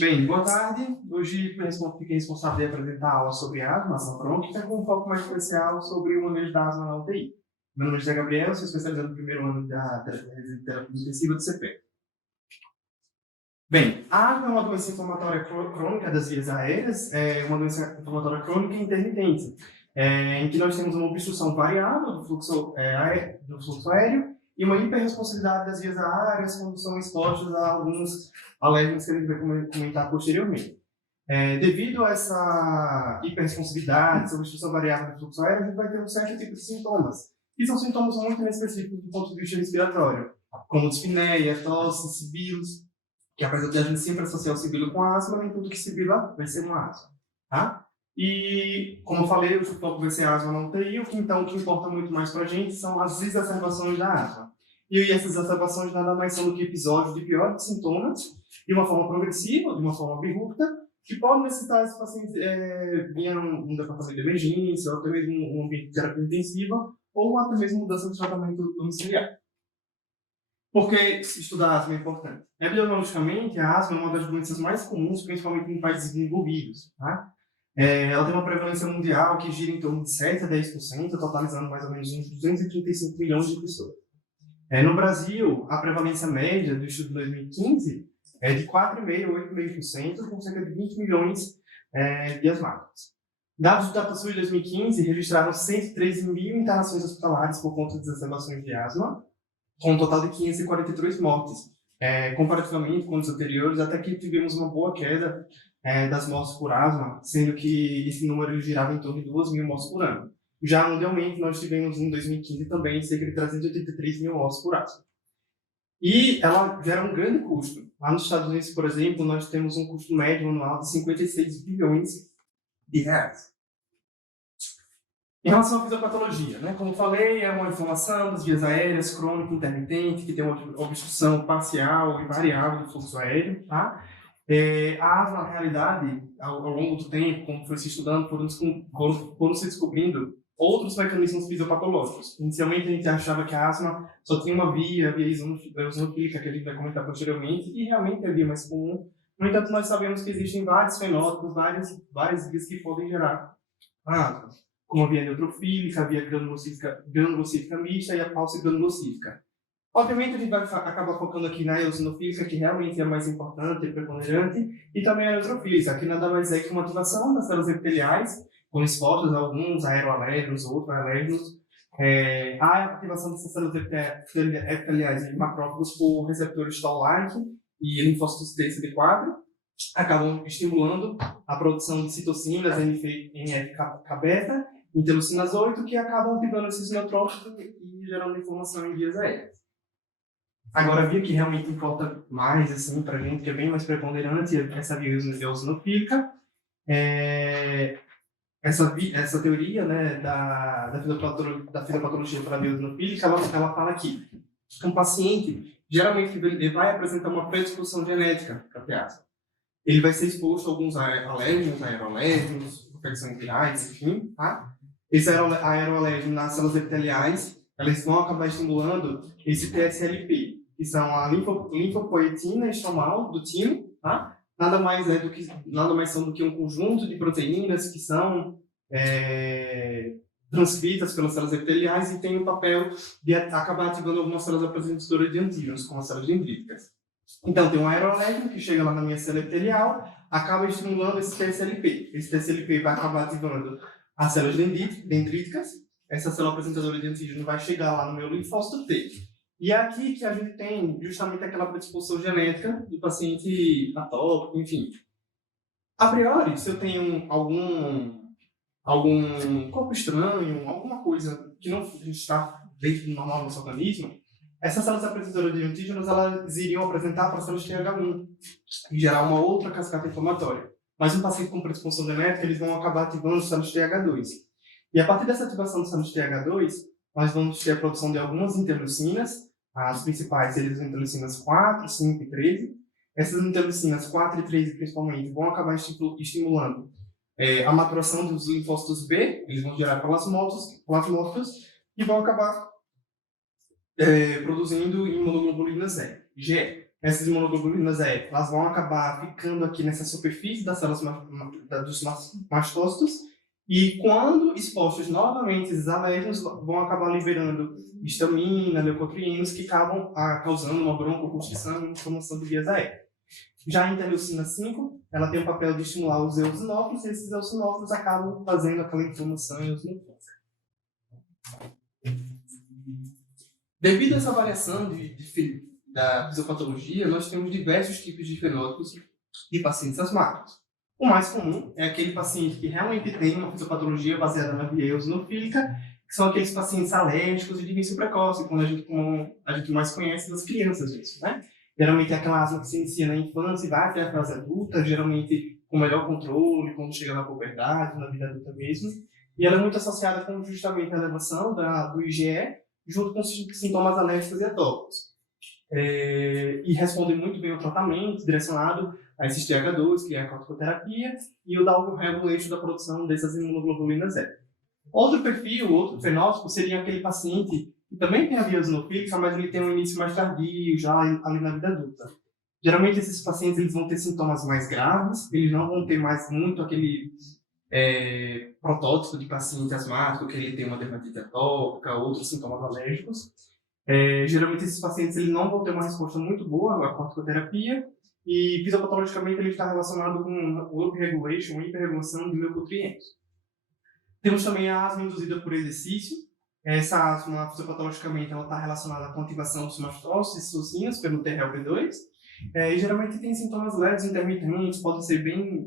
Bem, boa tarde. Hoje fiquei responsável de apresentar a aula sobre asma crônica, com um foco mais especial sobre o manejo da asma na UTI. Meu nome é José Gabriel, sou especializado no primeiro ano da terapia intensiva do CP. Bem, a asma é uma doença inflamatória crônica das vias aéreas, é uma doença inflamatória crônica intermitente, em que nós temos uma obstrução variável do fluxo aéreo e uma hiperresponsividade das vias aéreas quando são expostas a alguns alérgenos que a gente vai comentar posteriormente. Devido a essa hiperresponsividade, essa obstrução variável do fluxo aéreo, a gente vai ter um certo tipo de sintomas, que são sintomas muito específicos do ponto de vista respiratório, como dispneia, tosse, sibilos, que apesar de a gente sempre associar o sibilo com asma, nem tudo que sibila vai ser uma asma, tá? E, como eu falei, o foco vai ser asma na UTI, o que importa muito mais para a gente são as exacerbações da asma. E essas exacerbações nada mais são do que episódios de piores sintomas, de uma forma progressiva, de uma forma abrupta, que podem necessitar esse paciente vir um departamento de emergência, ou até mesmo um ambiente de terapia intensiva, ou até mesmo mudança de tratamento domiciliar. Por que estudar asma é importante? Epidemiologicamente, a asma é uma das doenças mais comuns, principalmente em países desenvolvidos. Tá? Ela tem uma prevalência mundial que gira em torno de 7 a 10%, totalizando mais ou menos uns 235 milhões de pessoas. No Brasil, a prevalência média do estudo de 2015 é de 4,5% a 8,5%, com cerca de 20 milhões de asmáticos. Dados do DataSUS de 2015 registraram 113 mil internações hospitalares por conta de exacerbações de asma, com um total de 543 mortes. Comparativamente com os anteriores, até que tivemos uma boa queda das mortes por asma, sendo que esse número girava em torno de 2.000 mortes por ano. Já mundialmente, nós tivemos em 2015 também cerca de 383 mil mortes por asma. E ela gera um grande custo. Lá nos Estados Unidos, por exemplo, nós temos um custo médio anual de 56 bilhões de reais. Em relação à fisiopatologia, né? Como eu falei, é uma inflamação das vias aéreas crônica intermitente, que tem uma obstrução parcial e variável do fluxo aéreo. Tá? A asma, na realidade, ao longo do tempo, como foi se estudando, foram se descobrindo outros mecanismos fisiopatológicos. Inicialmente, a gente achava que a asma só tinha uma via eosinofílica, que a gente vai comentar posteriormente, e realmente é a via mais comum. No entanto, nós sabemos que existem vários fenótipos, várias vias que podem gerar asma, como a via neutrofílica, a via granulocítica mista e a falsa granulocítica. Obviamente, a gente vai acabar focando aqui na eosinofílica, que realmente é a mais importante e preponderante, e também a neutrofílica, que nada mais é que uma ativação das células epiteliais, com expostas a alguns aeroalérgenos, outros alérgenos. A ativação dessas células epiteliais em macrófagos por receptores Toll-like e linfócitos TCD4, acabam estimulando a produção de citocinas, NF-κ-beta, interleucinas 8, que acabam ativando esses neutrófilos e gerando inflamação em vias aéreas. Agora, a via que realmente importa mais assim, para a gente, que é bem mais preponderante, é essa via eosinofílica. Essa teoria, né, da fisiopatologia para a via eosinofílica, ela fala que um paciente, geralmente, ele vai apresentar uma predisposição genética para ter asma. Ele vai ser exposto a alguns aeroalérgenos, infecções virais, enfim, tá? Esse aeroalérgeno nas células epiteliais, elas vão acabar estimulando esse TSLP, que são a linfopoietina estromal do timo, tá? Nada mais são do que um conjunto de proteínas que são transcritas pelas células epiteliais e têm o papel de acabar ativando algumas células apresentadoras de antígenos, como as células dendríticas. Então, tem um aeroalérgeno que chega lá na minha célula epitelial, acaba estimulando esse TSLP. Esse TSLP vai acabar ativando as células dendríticas, essa célula apresentadora de antígeno vai chegar lá no meu linfócito T. E é aqui que a gente tem justamente aquela predisposição genética do paciente atópico, enfim. A priori, se eu tenho algum corpo estranho, alguma coisa que não está dentro do normal do nosso organismo, essas células apresentadoras de antígenos, elas iriam apresentar para as células TH1 e gerar uma outra cascata inflamatória. Mas um paciente com predisposição genética, eles vão acabar ativando as células TH2. E a partir dessa ativação das células TH2, nós vamos ter a produção de algumas interleucinas, as principais seriam as interleucinas 4, 5 e 13. Essas interleucinas 4 e 13, principalmente, vão acabar estimulando a maturação dos linfócitos B, eles vão gerar plasmócitos e vão acabar produzindo imunoglobulinas G. essas imunoglobulinas elas vão acabar ficando aqui nessa superfície das células dos mastócitos, e quando expostos novamente, esses alérgenos vão acabar liberando histamina, leucotrienos, que acabam causando uma broncoconstrição e inflamação de vias aéreas. Já a interleucina 5, ela tem o papel de estimular os eosinófilos, e esses eosinófilos acabam fazendo aquela inflamação eosinofílica. Devido a essa variação da fisiopatologia, nós temos diversos tipos de fenótipos de pacientes asmáticos. O mais comum é aquele paciente que realmente tem uma fisiopatologia baseada na via eosinofílica, que são aqueles pacientes alérgicos e de início precoce, como a gente mais conhece das crianças, isso, né? Geralmente é aquela asma que se inicia na infância e vai até a fase adulta, geralmente com melhor controle, quando chega na puberdade, na vida adulta mesmo. E ela é muito associada com justamente a elevação do IgE, junto com sintomas alérgicos e atópicos. E responde muito bem ao tratamento direcionado a esses TH2, que é a corticoterapia, e o downregulation da produção dessas imunoglobulinas E. Outro perfil, outro fenótipo, seria aquele paciente que também tem a via eosinofílica, mas ele tem um início mais tardio, já ali na vida adulta. Geralmente, esses pacientes eles vão ter sintomas mais graves, eles não vão ter mais muito aquele protótipo de paciente asmático, que ele tem uma dermatite atópica, outros sintomas alérgicos. Geralmente, esses pacientes eles não vão ter uma resposta muito boa à corticoterapia, e fisiopatologicamente ele está relacionado com upregulation, hiperregulação de leucotrienos. Temos também a asma induzida por exercício. Essa asma, fisiopatologicamente, ela está relacionada com a ativação dos mastócitos e citocinas pelo TRLP2. E geralmente tem sintomas leves, intermitentes, podem ser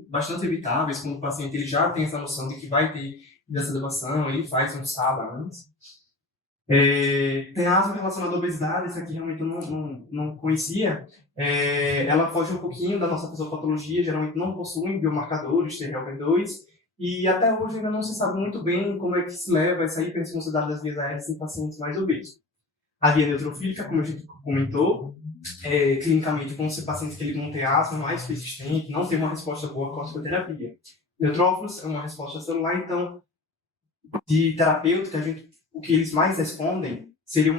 bastante evitáveis quando o paciente ele já tem essa noção de que vai ter dessa elevação, ele faz um SABA antes. Tem asma relacionada à obesidade, essa aqui realmente eu não conhecia. Ela foge um pouquinho da nossa fisiopatologia, geralmente não possuem biomarcadores TRLP2, e até hoje ainda não se sabe muito bem como é que se leva essa hiperresponsividade das vias aéreas em pacientes mais obesos. A via neutrofílica, como a gente comentou, clinicamente vão ser pacientes que vão ter asma mais persistente, não tem uma resposta boa à corticoterapia. Neutrófilos é uma resposta celular, então, de terapêutica, o que eles mais respondem seriam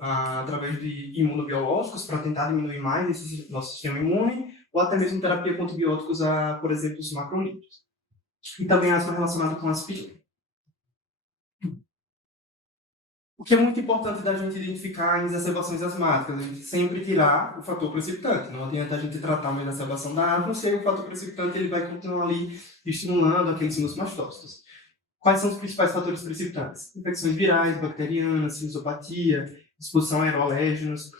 através de imunobiológicos para tentar diminuir mais esse nosso sistema imune, ou até mesmo terapia com antibióticos, por exemplo, os macronídeos. E também asma relacionada com aspirina. O que é muito importante da gente identificar em exacerbações asmáticas, a gente sempre tirar o fator precipitante. Não adianta a gente tratar uma exacerbação da asma se o fator precipitante ele vai continuar ali estimulando aqueles sinus mastócitos. Quais são os principais fatores precipitantes? Infecções virais, bacterianas, sinusopatia, exposição a aeroalérgenos,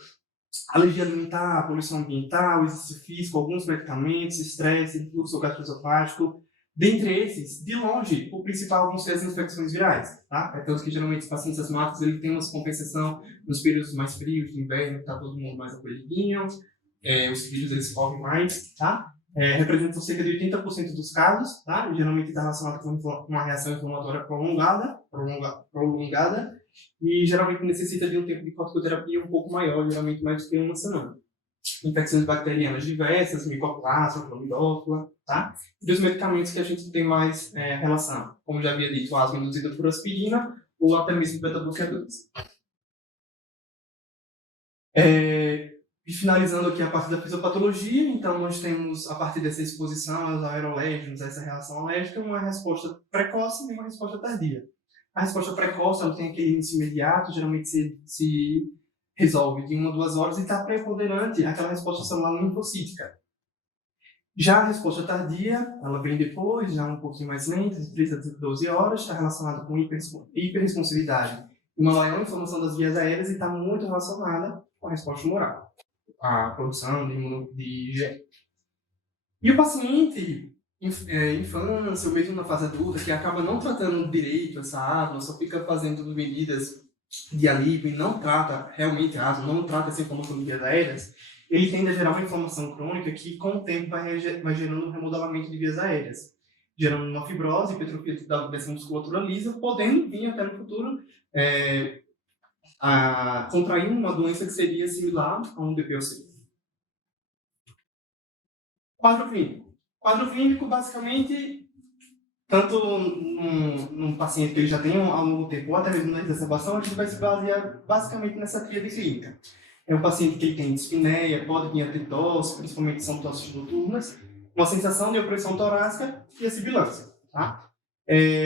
alergia alimentar, poluição ambiental, exercício físico, alguns medicamentos, estresse, fluxo gastroesofágico. Dentre esses, de longe, o principal vão ser as infecções virais, tá? É tanto que geralmente os pacientes asmáticos ele tem uma compensação nos períodos mais frios do inverno, que tá todo mundo mais acolhidinho, os vírus eles correm mais, tá? Representam cerca de 80% dos casos, tá? Geralmente está relacionado com uma reação inflamatória prolongada, e geralmente necessita de um tempo de corticoterapia um pouco maior, geralmente mais do que uma semana. Infecções bacterianas diversas, micoplasma, clomidófila, tá? E os medicamentos que a gente tem mais relação, como já havia dito, asma induzida por aspirina ou até mesmo beta-bloqueadores. E finalizando aqui a parte da fisiopatologia, então nós temos, a partir dessa exposição aos aeroalérgenos, essa reação alérgica, uma resposta precoce e uma resposta tardia. A resposta precoce ela tem aquele início imediato, geralmente se resolve de 1 a 2 horas e está preponderante aquela resposta celular linfocítica. Já a resposta tardia, ela vem depois, já um pouquinho mais lenta, de 3 a 12 horas, está relacionada com hiperresponsividade e uma maior inflamação das vias aéreas e está muito relacionada com a resposta humoral, a produção de IgE. E o paciente, infância ou mesmo na fase adulta, que acaba não tratando direito essa asma, só fica fazendo medidas de alívio e não trata realmente a asma, não trata essa inflamação de vias aéreas, ele tende a gerar uma inflamação crônica que, com o tempo, vai gerando um remodelamento de vias aéreas, gerando uma fibrose, hipertrofia dessa musculatura lisa, podendo vir até no futuro a contrair uma doença que seria similar a um DPOC. Quadro clínico. Quadro clínico, basicamente, tanto num paciente que ele já tem há um longo tempo, ou até mesmo na exacerbação, a gente vai se basear basicamente nessa tríade clínica. É um paciente que ele tem dispneia, pode vir a ter tosse, principalmente são tosses noturnas, uma sensação de opressão torácica e a sibilância, tá?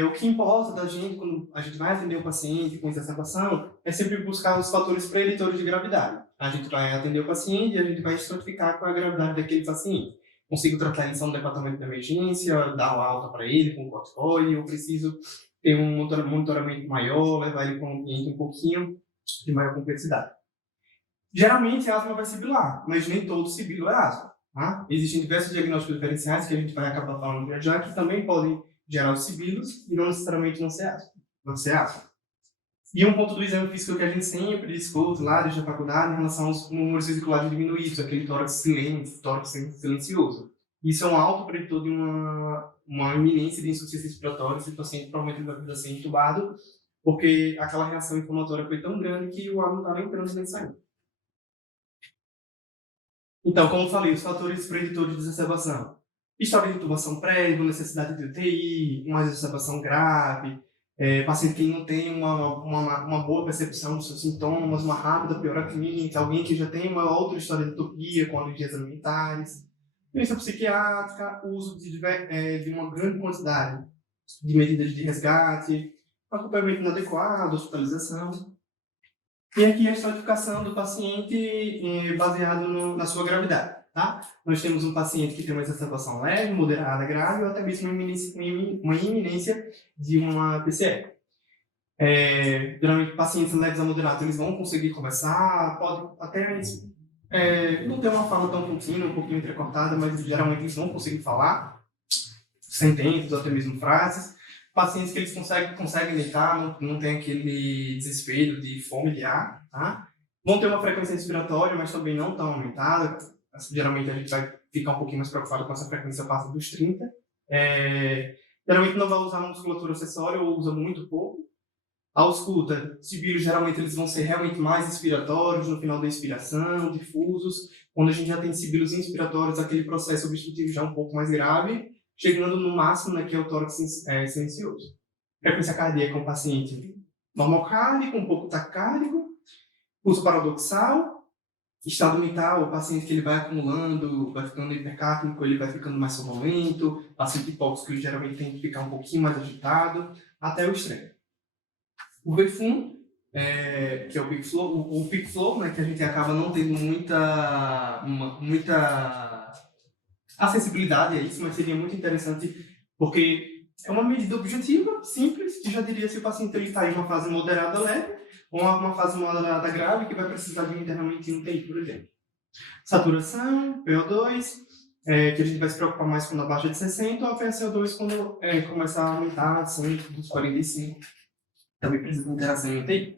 O que importa da gente, quando a gente vai atender o paciente com exacerbação, é sempre buscar os fatores preditores de gravidade. A gente vai atender o paciente e a gente vai estratificar qual é a gravidade daquele paciente. Consigo tratar ele só no departamento de emergência, dar uma alta para ele com corticoide, ou preciso ter um monitoramento maior, levar ele para um ambiente um pouquinho de maior complexidade. Geralmente a asma vai sibilar, mas nem todo sibilo é asma. Tá? Existem diversos diagnósticos diferenciais que a gente vai acabar falando já, que também podem gerar os sibilos e não necessariamente não ser asma. E um ponto do exame físico que a gente sempre discute lá desde a faculdade em relação aos números vesiculares diminuídos, aquele tórax silencioso. Isso é um alto preditor de uma iminência de insuficiência respiratória, se o paciente provavelmente vai precisar ser entubado, porque aquela reação inflamatória foi tão grande que o ar não está nem entrando nem saindo. Então, como eu falei, os fatores preditores de exacerbação. História de intubação prévia, necessidade de UTI, uma exacerbação grave, paciente que não tem uma boa percepção dos seus sintomas, uma rápida piora clínica, alguém que já tem uma outra história de utopia com alergias alimentares, doença psiquiátrica, uso de uma grande quantidade de medidas de resgate, acompanhamento inadequado, hospitalização. E aqui a estratificação do paciente baseado na sua gravidade. Tá? Nós temos um paciente que tem uma exacerbação leve, moderada, grave, ou até mesmo uma iminência de uma PCE. Geralmente, pacientes leves a moderados, eles vão conseguir conversar, pode até não ter uma fala tão contínua, um pouquinho entrecortada, mas geralmente eles vão conseguir falar sentenças ou até mesmo frases. Pacientes que eles conseguem deitar, não tem aquele desespero de fome de ar, tá? Vão ter uma frequência respiratória, mas também não tão aumentada. Geralmente a gente vai ficar um pouquinho mais preocupado com essa frequência passa dos 30. Geralmente não vai usar musculatura acessória ou usa muito pouco. A ausculta, sibilos geralmente eles vão ser realmente mais inspiratórios no final da inspiração, difusos. Quando a gente já tem sibilos inspiratórios, aquele processo obstrutivo já é um pouco mais grave, chegando no máximo, né, que é o tórax silencioso. Frequência cardíaca, um paciente normocárdico, um pouco taquicárdico, pulso paradoxal, estado mental, o paciente que ele vai acumulando, vai ficando hipercápnico, ele vai ficando mais sonolento, paciente hipóxico, ele geralmente tem que ficar um pouquinho mais agitado, até o extremo. O VFUM, que é o peak flow, né, que a gente acaba não tendo muita acessibilidade a isso, mas seria muito interessante, porque é uma medida objetiva, simples, que já diria se o paciente está em uma fase moderada leve, ou uma fase moderada grave, que vai precisar de um internamento em UTI, por exemplo. Saturação, PO2, que a gente vai se preocupar mais quando abaixo de 60, ou a PaCO2 quando começar a aumentar, assim, dos 45. Também precisa de interação em UTI.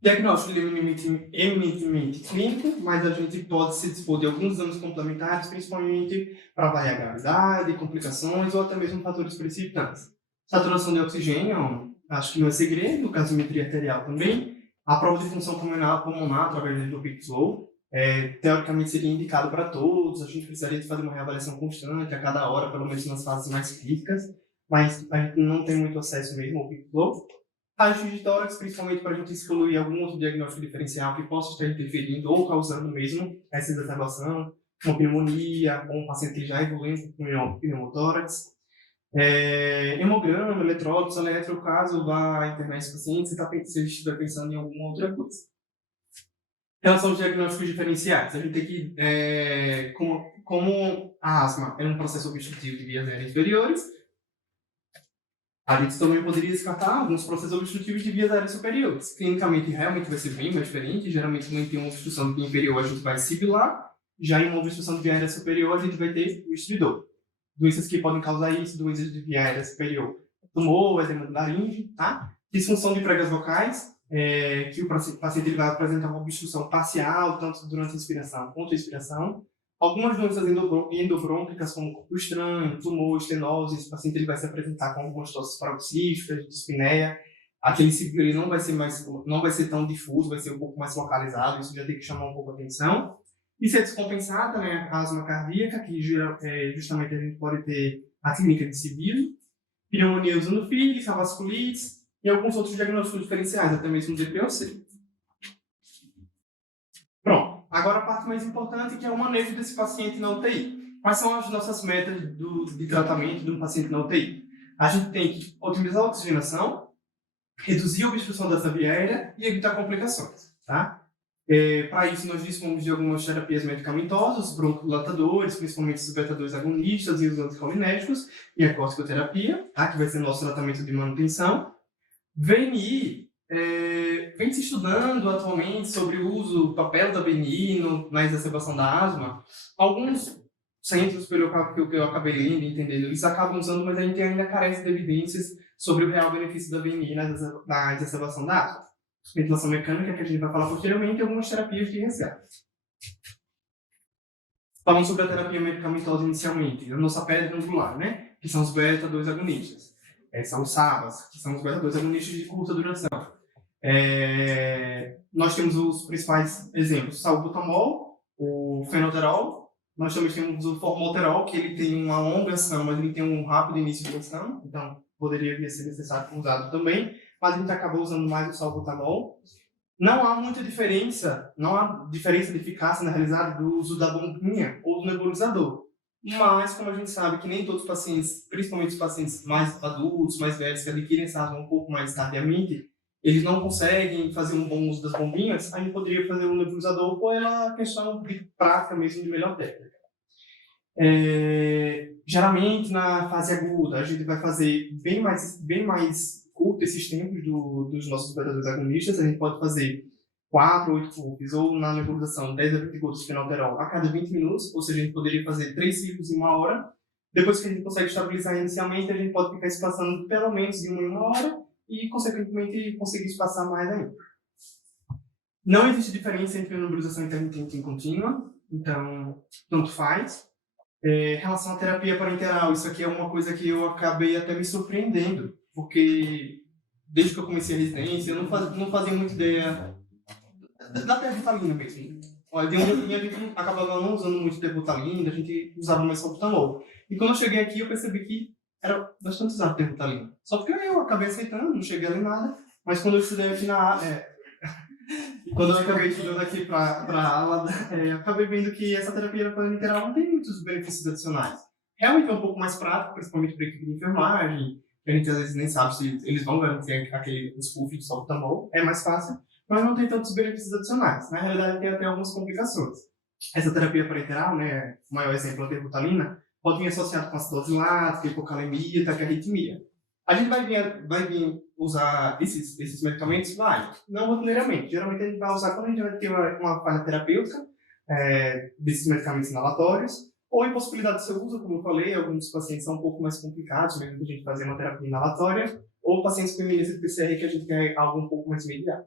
Diagnóstico eminentemente clínico, mas a gente pode se dispor de alguns exames complementares, principalmente para avaliar gravidade, complicações ou até mesmo fatores precipitantes. Saturação de oxigênio, acho que não é segredo, gasometria arterial também. A prova de função pulmonar através do peak flow, teoricamente seria indicado para todos, a gente precisaria de fazer uma reavaliação constante a cada hora, pelo menos nas fases mais críticas, mas a gente não tem muito acesso mesmo ao peak flow. Raio de tórax, principalmente para a gente excluir algum outro diagnóstico diferencial que possa estar interferindo ou causando mesmo essa exacerbação, uma pneumonia, ou um paciente que já evoluiu com pneumotórax. Hemograma, eletrólitos, eletro, caso vá internar esse paciente, se estiver pensando em alguma outra coisa. Em relação aos diagnósticos diferenciais, a gente tem que, como a asma é um processo obstrutivo de vias aéreas inferiores, a gente também poderia descartar alguns processos obstrutivos de vias aéreas superiores. Clinicamente, realmente vai ser bem mais diferente. Geralmente, quando tem uma obstrução de via inferior, a gente vai sibilar. Já em uma obstrução de via aérea superior, a gente vai ter o estridor. Doenças que podem causar isso, doenças de via aérea superior. Tumor, edema da laringe, tá? Disfunção de pregas vocais, que o paciente ele vai apresentar uma obstrução parcial, tanto durante a inspiração quanto a expiração. Algumas doenças endobrônquicas, como corpo estranho, tumor, estenose, esse paciente ele vai se apresentar com algumas tosses paroxísticas, dispneia. Aquele ciclo ele não vai ser tão difuso, vai ser um pouco mais localizado, isso já tem que chamar um pouco a atenção. E se é descompensada, né, a asma cardíaca, que justamente a gente pode ter a clínica de sibilo, pneumonia eosinofílica, vasculites e alguns outros diagnósticos diferenciais, até mesmo DPOC. Agora, a parte mais importante, que é o manejo desse paciente na UTI. Quais são as nossas metas de tratamento de um paciente na UTI? A gente tem que otimizar a oxigenação, reduzir a obstrução dessa via aérea e evitar complicações, tá? Para isso, nós dispomos de algumas terapias medicamentosas, broncodilatadores, principalmente os beta-2 agonistas e os anticolinérgicos, e a corticoterapia, tá? Que vai ser nosso tratamento de manutenção. VNI, vem se estudando atualmente sobre o uso, o papel da VNI na exacerbação da asma. Alguns centros, pelo que eu acabei lendo e entendendo, eles acabam usando, mas a gente ainda carece de evidências sobre o real benefício da VNI na exacerbação da asma. Ventilação mecânica, que a gente vai falar posteriormente, e algumas terapias de resgate. Falando sobre a terapia medicamentosa inicialmente, a nossa pedra angular, né? Que são os beta-2 agonistas. São os SABAs, que são os beta-2 agonistas de curta duração. Nós temos os principais exemplos, o salbutamol, o fenoterol. Nós também temos o formoterol, que ele tem uma longa ação, mas ele tem um rápido início de ação, então poderia vir a ser necessário ser usado também, mas a gente acabou usando mais o salbutamol. Não há muita diferença, não há diferença de eficácia na realidade do uso da bombinha ou do nebulizador. Mas, como a gente sabe que nem todos os pacientes, principalmente os pacientes mais adultos, mais velhos, que adquirem essa asma um pouco mais tardiamente, eles não conseguem fazer um bom uso das bombinhas, a gente poderia fazer um nebulizador pela questão de prática mesmo, de melhor técnica. Geralmente, na fase aguda, a gente vai fazer bem mais curto esses tempos dos nossos beta-2 agonistas. A gente pode fazer 4 ou 8 puffs, ou na nebulização 10 a 20 gotas de fenoterol a cada 20 minutos, ou seja, a gente poderia fazer 3 ciclos em 1 hora. Depois que a gente consegue estabilizar inicialmente, a gente pode ficar espaçando pelo menos de 1 em 1 hora e, consequentemente, conseguir espaçar mais ainda. Não existe diferença entre a nebulização intermitente e contínua, então, tanto faz. Em relação à terapia parenteral, isso aqui é uma coisa que eu acabei até me surpreendendo, porque desde que eu comecei a residência, eu não fazia muita ideia da terbutalina mesmo. Olha, de onde eu vinha, a gente acabava não usando muito terbutalina, a gente usava mais salbutamol. E quando eu cheguei aqui, eu percebi que era bastante usado terbutalina. Só porque eu acabei aceitando, não cheguei a ler nada, mas quando eu estudei aqui quando eu acabei estudando aqui para aula, acabei vendo que essa terapia parenteral não tem muitos benefícios adicionais. Realmente é um pouco mais prático, principalmente para a equipe de enfermagem, que a gente às vezes nem sabe se eles vão garantir os puffs de salbutamol, é mais fácil, mas não tem tantos benefícios adicionais. Na realidade, tem até algumas complicações. Essa terapia parenteral, né, o maior exemplo é a terbutalina, pode vir associado com acidose lática, hipocalemia e taquiarritmia. A gente vai vir usar esses medicamentos? Vai. Não rotineiramente. Geralmente a gente vai usar quando a gente vai ter uma falha terapêutica desses medicamentos inalatórios, ou impossibilidade de seu uso, como eu falei, alguns pacientes são um pouco mais complicados, mesmo que a gente fazer uma terapia inalatória, ou pacientes com eminência de PCR que a gente quer algo um pouco mais imediato.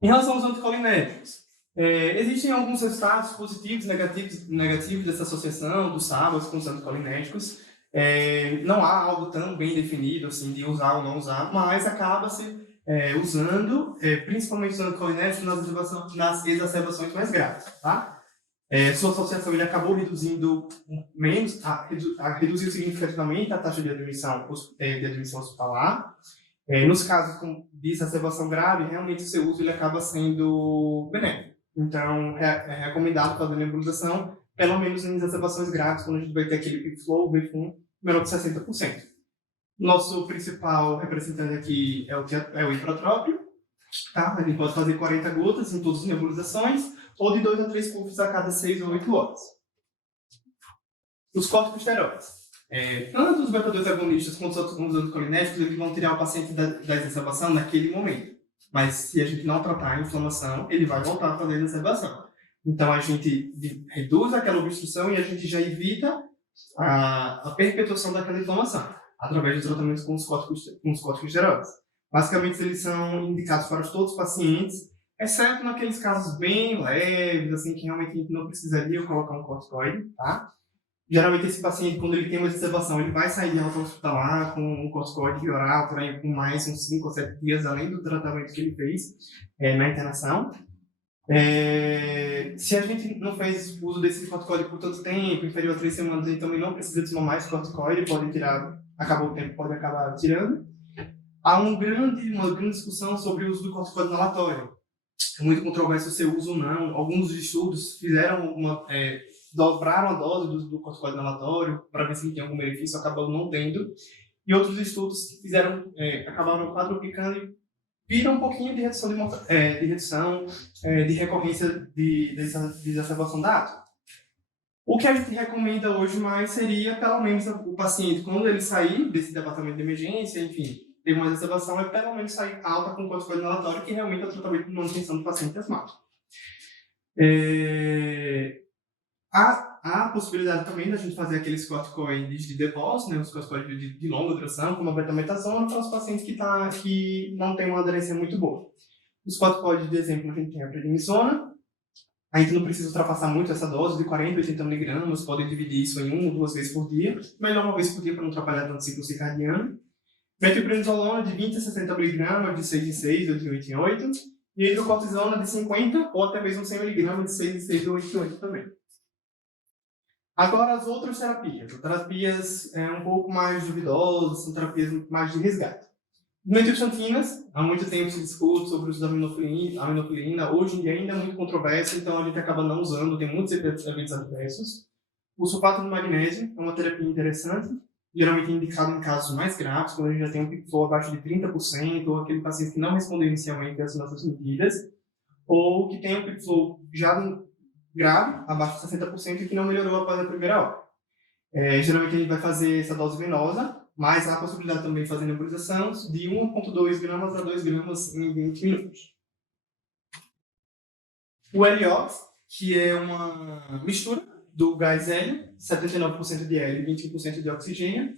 Em relação aos anticolinérgicos, existem alguns resultados positivos e negativos dessa associação dos SABAs com os anticolinérgicos. Não há algo tão bem definido assim, de usar ou não usar, mas acaba-se usando, principalmente os anticolinérgicos nas exacerbações mais graves. Tá? Sua associação ele acabou reduzindo reduziu significativamente a taxa de admissão hospitalar. Nos casos de exacerbação grave, realmente o seu uso ele acaba sendo benéfico. Então, é recomendado fazer a nebulização, pelo menos em exacerbações graves, quando a gente vai ter aquele peak flow, wave menor de 60%. Nosso principal representante aqui é o hipotrópio. Tá? A gente pode fazer 40 gotas em todas as nebulizações, ou de 2 a 3 puffs a cada 6 ou 8 horas. Os corticosteroides. Tanto os beta-2 agonistas quanto os anticolinérgicos, eles vão tirar o paciente da exacerbação naquele momento. Mas se a gente não tratar a inflamação, ele vai voltar a fazer a exacerbação. Então a gente reduz aquela obstrução e a gente já evita a perpetuação daquela inflamação, através de tratamentos com os corticosteroides. Basicamente, eles são indicados para todos os pacientes, exceto naqueles casos bem leves, assim, que realmente a gente não precisaria colocar um corticoide, tá? Geralmente, esse paciente, quando ele tem uma exacerbação, ele vai sair de alta hospitalar com um corticoide oral, com mais uns 5 ou 7 dias, além do tratamento que ele fez na internação. Se a gente não fez uso desse corticoide por tanto tempo, inferior a 3 semanas, ele também não precisa tomar mais corticoide, pode tirar, acabou o tempo, pode acabar tirando. Há uma grande discussão sobre o uso do corticoide inalatório. é muito controverso o seu uso ou não. Alguns estudos dobraram a dose do corticoide inalatório para ver se ele tem algum benefício, acabou não tendo. E outros estudos acabaram quadruplicando e viram um pouquinho de redução de recorrência de exacerbação da asma. O que a gente recomenda hoje mais seria, pelo menos, o paciente, quando ele sair desse departamento de emergência, enfim, ter uma exacerbação, é pelo menos sair alta com corticoide inalatório, que realmente é o tratamento de manutenção do paciente asmático. Há a possibilidade também da gente fazer aqueles corticoides de depósito, né, os corticoides de longa duração, como a betametassona, para os pacientes que não têm uma aderência muito boa. Os corticoides, de exemplo, a gente tem a prednisona. A gente não precisa ultrapassar muito essa dose de 40 a 80 miligramas, pode dividir isso em 1 ou 2 vezes por dia, melhor uma vez por dia para não atrapalhar tanto o ciclo circadiano. Metilprednisolona de 20 a 60 miligramas, de 6 em 6 ou de 8 em 8. E hidrocortisona de 50 ou até mesmo 100 miligramas, de 6 em 6 ou 8 em 8 também. Agora, as outras terapias. Terapias um pouco mais duvidosas, são terapias mais de resgate. Metilxantinas, há muito tempo se discute sobre o uso da aminofilina, hoje em dia ainda é muito controverso, então a gente acaba não usando, tem muitos eventos adversos. O sulfato de magnésio é uma terapia interessante, geralmente indicado em casos mais graves, quando a gente já tem um pico flow abaixo de 30%, ou aquele paciente que não respondeu inicialmente às nossas medidas, ou que tem um pico flow já grave, abaixo de 60%, e que não melhorou após a primeira hora. Geralmente a gente vai fazer essa dose venosa, mas há a possibilidade também de fazer nebulização de 1,2 gramas a 2 gramas em 20 minutos. O Heliox, que é uma mistura do gás hélio, 79% de hélio e 21% de oxigênio.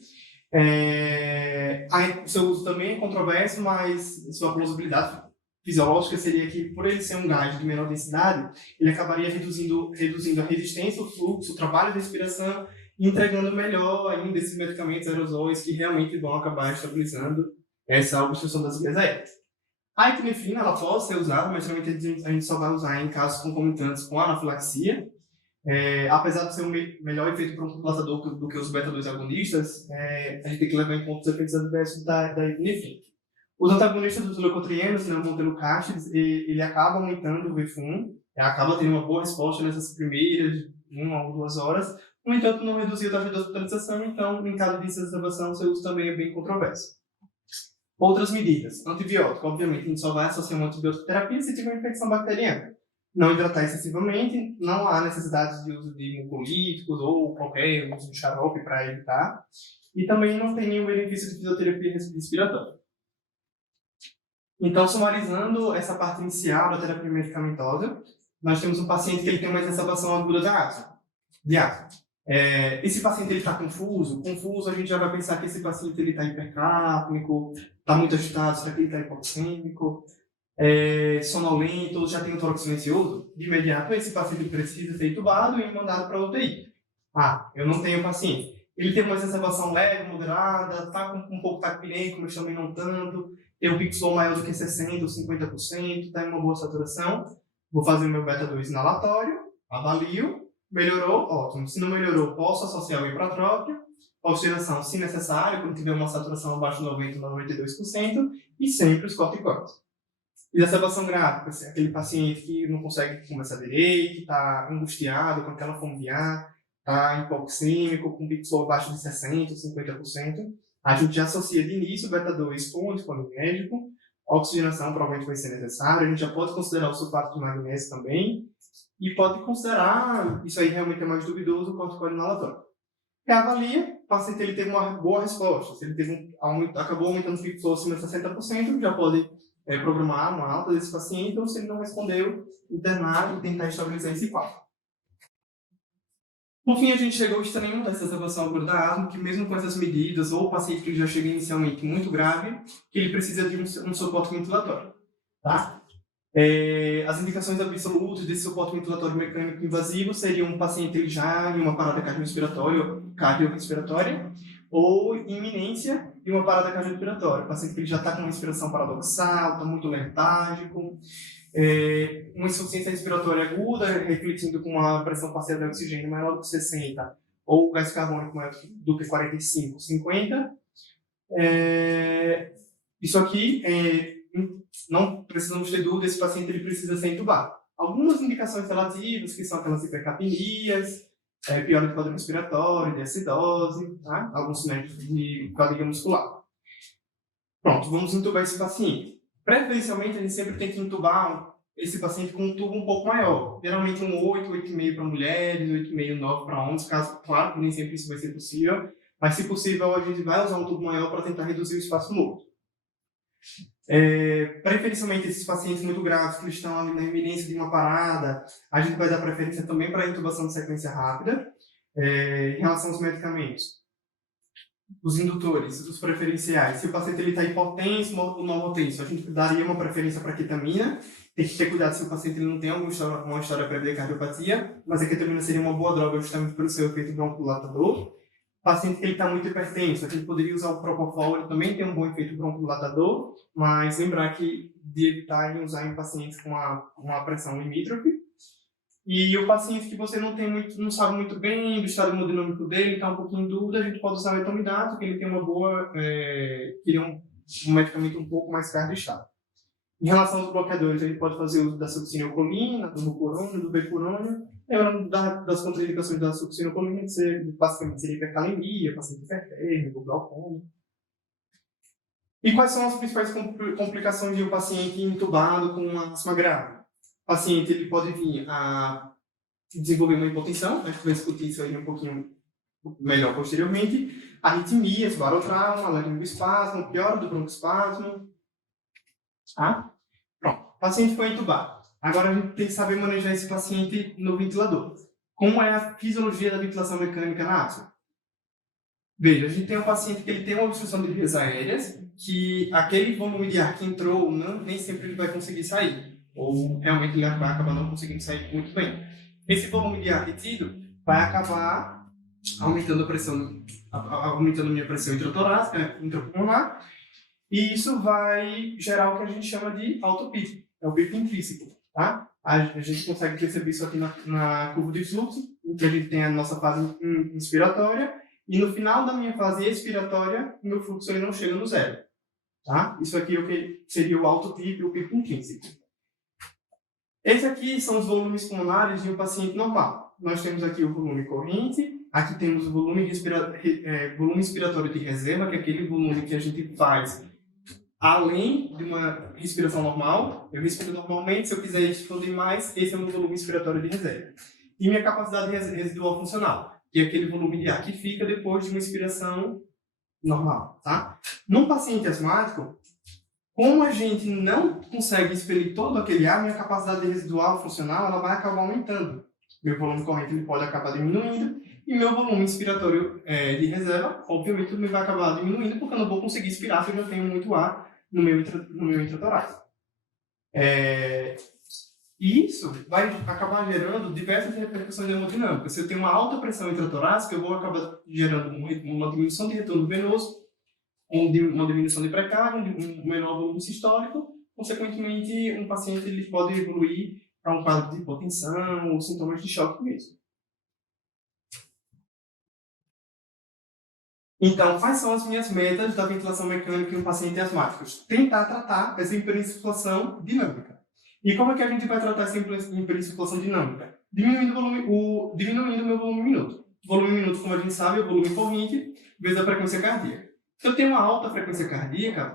O seu uso também é controverso, mas sua plausibilidade fisiológica seria que, por ele ser um gás de menor densidade, ele acabaria reduzindo a resistência, o fluxo, o trabalho de respiração, e entregando melhor ainda esses medicamentos aerosóis que realmente vão acabar estabilizando essa obstrução das vias aéreas. A epinefrina, ela pode ser usada, mas geralmente a gente só vai usar em casos concomitantes com anafilaxia. Apesar de ser um melhor efeito broncodilatador do que os beta-2 agonistas, a gente tem que levar em conta os efeitos adversos da epinefrina. Os antagonistas dos leucotrienos, né, o montelukast, ele acaba aumentando o VF1, acaba tendo uma boa resposta nessas primeiras 1 ou 2 horas. No entanto, não reduziu a taxa de hospitalização, então, em caso de exacerbação, o seu uso também é bem controverso. Outras medidas. Antibiótico. Obviamente, a gente só vai associar uma antibiótico terapia se tiver uma infecção bacteriana. Não hidratar excessivamente, não há necessidade de uso de mucolíticos ou qualquer uso de xarope para evitar. E também não tem nenhum benefício de fisioterapia respiratória. Então, sumarizando essa parte inicial da terapia medicamentosa, nós temos um paciente que ele tem uma exacerbação aguda de asma. Esse paciente está confuso, a gente já vai pensar que esse paciente está hipercápnico, está muito agitado, será que ele está hipoxêmico, sonolento, ou já tem um tórax silencioso. De imediato, esse paciente precisa ser entubado e mandado para a UTI. Eu não tenho paciente. Ele tem uma exacerbação leve, moderada, está com um pouco taquipneico, mas também não tanto, tem um pico flow maior do que 60% ou 50%, está em uma boa saturação. Vou fazer o meu beta-2 inalatório, avalio, melhorou, ótimo. Se não melhorou, posso associar o hipratrópio, oxigenação, se necessário, quando tiver uma saturação abaixo de 90% ou 92%, e sempre os corticoides. Exacerbação grave, aquele paciente que não consegue conversar direito, está angustiado, com aquela fome de ar, está hipoxêmico, com pico flow abaixo de 60% ou 50%, a gente já associa de início o beta-2 com o anticolinérgico, a oxigenação provavelmente vai ser necessária, a gente já pode considerar o sulfato de magnésio também, e pode considerar, isso aí realmente é mais duvidoso, o corticoide inalatório. Reavalia, o paciente ele teve uma boa resposta, se ele acabou aumentando o pico flow acima de 60%, já pode programar uma alta desse paciente, ou se ele não respondeu, internar e tentar estabilizar esse quadro. No fim, a gente chegou ao extremo dessa exacerbação aguda da asma, que mesmo com essas medidas, ou o paciente que já chega inicialmente muito grave, que ele precisa de um suporte ventilatório. Tá? As indicações absolutas desse suporte ventilatório mecânico invasivo seriam um paciente ele já em uma parada cardiorrespiratória ou iminência de uma parada cardiorrespiratória. O paciente que ele já está com uma respiração paradoxal, está muito letárgico, uma insuficiência respiratória aguda, refletindo com uma pressão parcial de oxigênio maior do que 60, ou gás carbônico maior do que 45, 50. Isso aqui não precisamos ter dúvida, esse paciente ele precisa ser entubado. Algumas indicações relativas, que são aquelas hipercapnias, piora do quadro respiratório, de acidose, tá? Alguns sinais de fadiga muscular. Pronto, vamos entubar esse paciente. Preferencialmente, a gente sempre tem que entubar esse paciente com um tubo um pouco maior. Geralmente um 8, 8,5 para mulheres, 8,5, 9 para homens, caso, claro, que nem sempre isso vai ser possível, mas se possível a gente vai usar um tubo maior para tentar reduzir o espaço morto. Preferencialmente esses pacientes muito graves que estão ali na iminência de uma parada, a gente vai dar preferência também para a intubação de sequência rápida. Em relação aos medicamentos, os indutores, os preferenciais, se o paciente está hipotenso ou normotenso, a gente daria uma preferência para ketamina. Tem que ter cuidado se o paciente ele não tem uma história prévia de cardiopatia, mas a ketamina seria uma boa droga justamente pelo seu efeito broncodilatador. Paciente que está muito hipertenso, a gente poderia usar o propofol, ele também tem um bom efeito broncodilatador, mas lembrar que de evitar em usar em pacientes com uma pressão limítrofe. E o paciente que você não sabe muito bem do estado hemodinâmico dele, está um pouquinho em dúvida, a gente pode usar o etomidato, que ele tem uma boa, que é um medicamento um pouco mais cardio-estável. Em relação aos bloqueadores, a gente pode fazer uso da succinilcolina, do mucorônio, do becurônio. Lembrando das contraindicações da succinilcolina, que basicamente seria hipercalemia, paciente hipertérmico, glaucoma. E quais são as principais complicações de um paciente entubado com uma asma grave? O paciente ele pode vir a desenvolver uma hipotensão, a gente vai discutir isso aí um pouquinho melhor posteriormente, arritmias, barotrauma, laringoespasmo, piora do broncoespasmo. Tá? Pronto, o paciente foi entubado. Agora a gente tem que saber manejar esse paciente no ventilador. Como é a fisiologia da ventilação mecânica na asma? Veja, a gente tem um paciente que ele tem uma obstrução de vias aéreas, que aquele volume de ar que entrou, nem sempre ele vai conseguir sair. Ou realmente ele vai acabar não conseguindo sair muito bem. Esse volume de ar retido vai acabar aumentando a minha pressão intratorácica, intrapulmonar, e isso vai gerar o que a gente chama de alto pico, é o pico intrínseco, tá? A gente consegue perceber isso aqui na curva de fluxo, em que a gente tem a nossa fase inspiratória, e no final da minha fase expiratória, o meu fluxo ele não chega no zero, tá? Isso aqui é o que seria o alto pico e o pico intrínseco. Esses aqui são os volumes pulmonares de um paciente normal. Nós temos aqui o volume corrente, aqui temos o volume inspiratório de reserva, que é aquele volume que a gente faz além de uma respiração normal. Eu respiro normalmente, se eu quiser expandir mais, esse é o meu volume inspiratório de reserva. E minha capacidade residual funcional, que é aquele volume de ar que fica depois de uma inspiração normal. Tá? Num paciente asmático, como a gente não consegue expelir todo aquele ar, minha capacidade residual funcional ela vai acabar aumentando. Meu volume corrente ele pode acabar diminuindo e meu volume inspiratório de reserva, obviamente, também vai acabar diminuindo porque eu não vou conseguir expirar se eu não tenho muito ar no meu intratorácico. Isso vai acabar gerando diversas repercussões hemodinâmicas. Se eu tenho uma alta pressão intratorácica, eu vou acabar gerando uma diminuição de retorno venoso, uma diminuição de pré-carga, um menor volume sistólico. Consequentemente, um paciente ele pode evoluir para um quadro de hipotensão ou sintomas de choque mesmo. Então, quais são as minhas metas da ventilação mecânica em um paciente asmático? Tentar tratar essa hiperinsuflação dinâmica. E como é que a gente vai tratar essa hiperinsuflação dinâmica? Diminuindo o meu volume minuto. O volume minuto, como a gente sabe, é o volume corrente vezes a frequência cardíaca. Se eu tenho uma alta frequência cardíaca,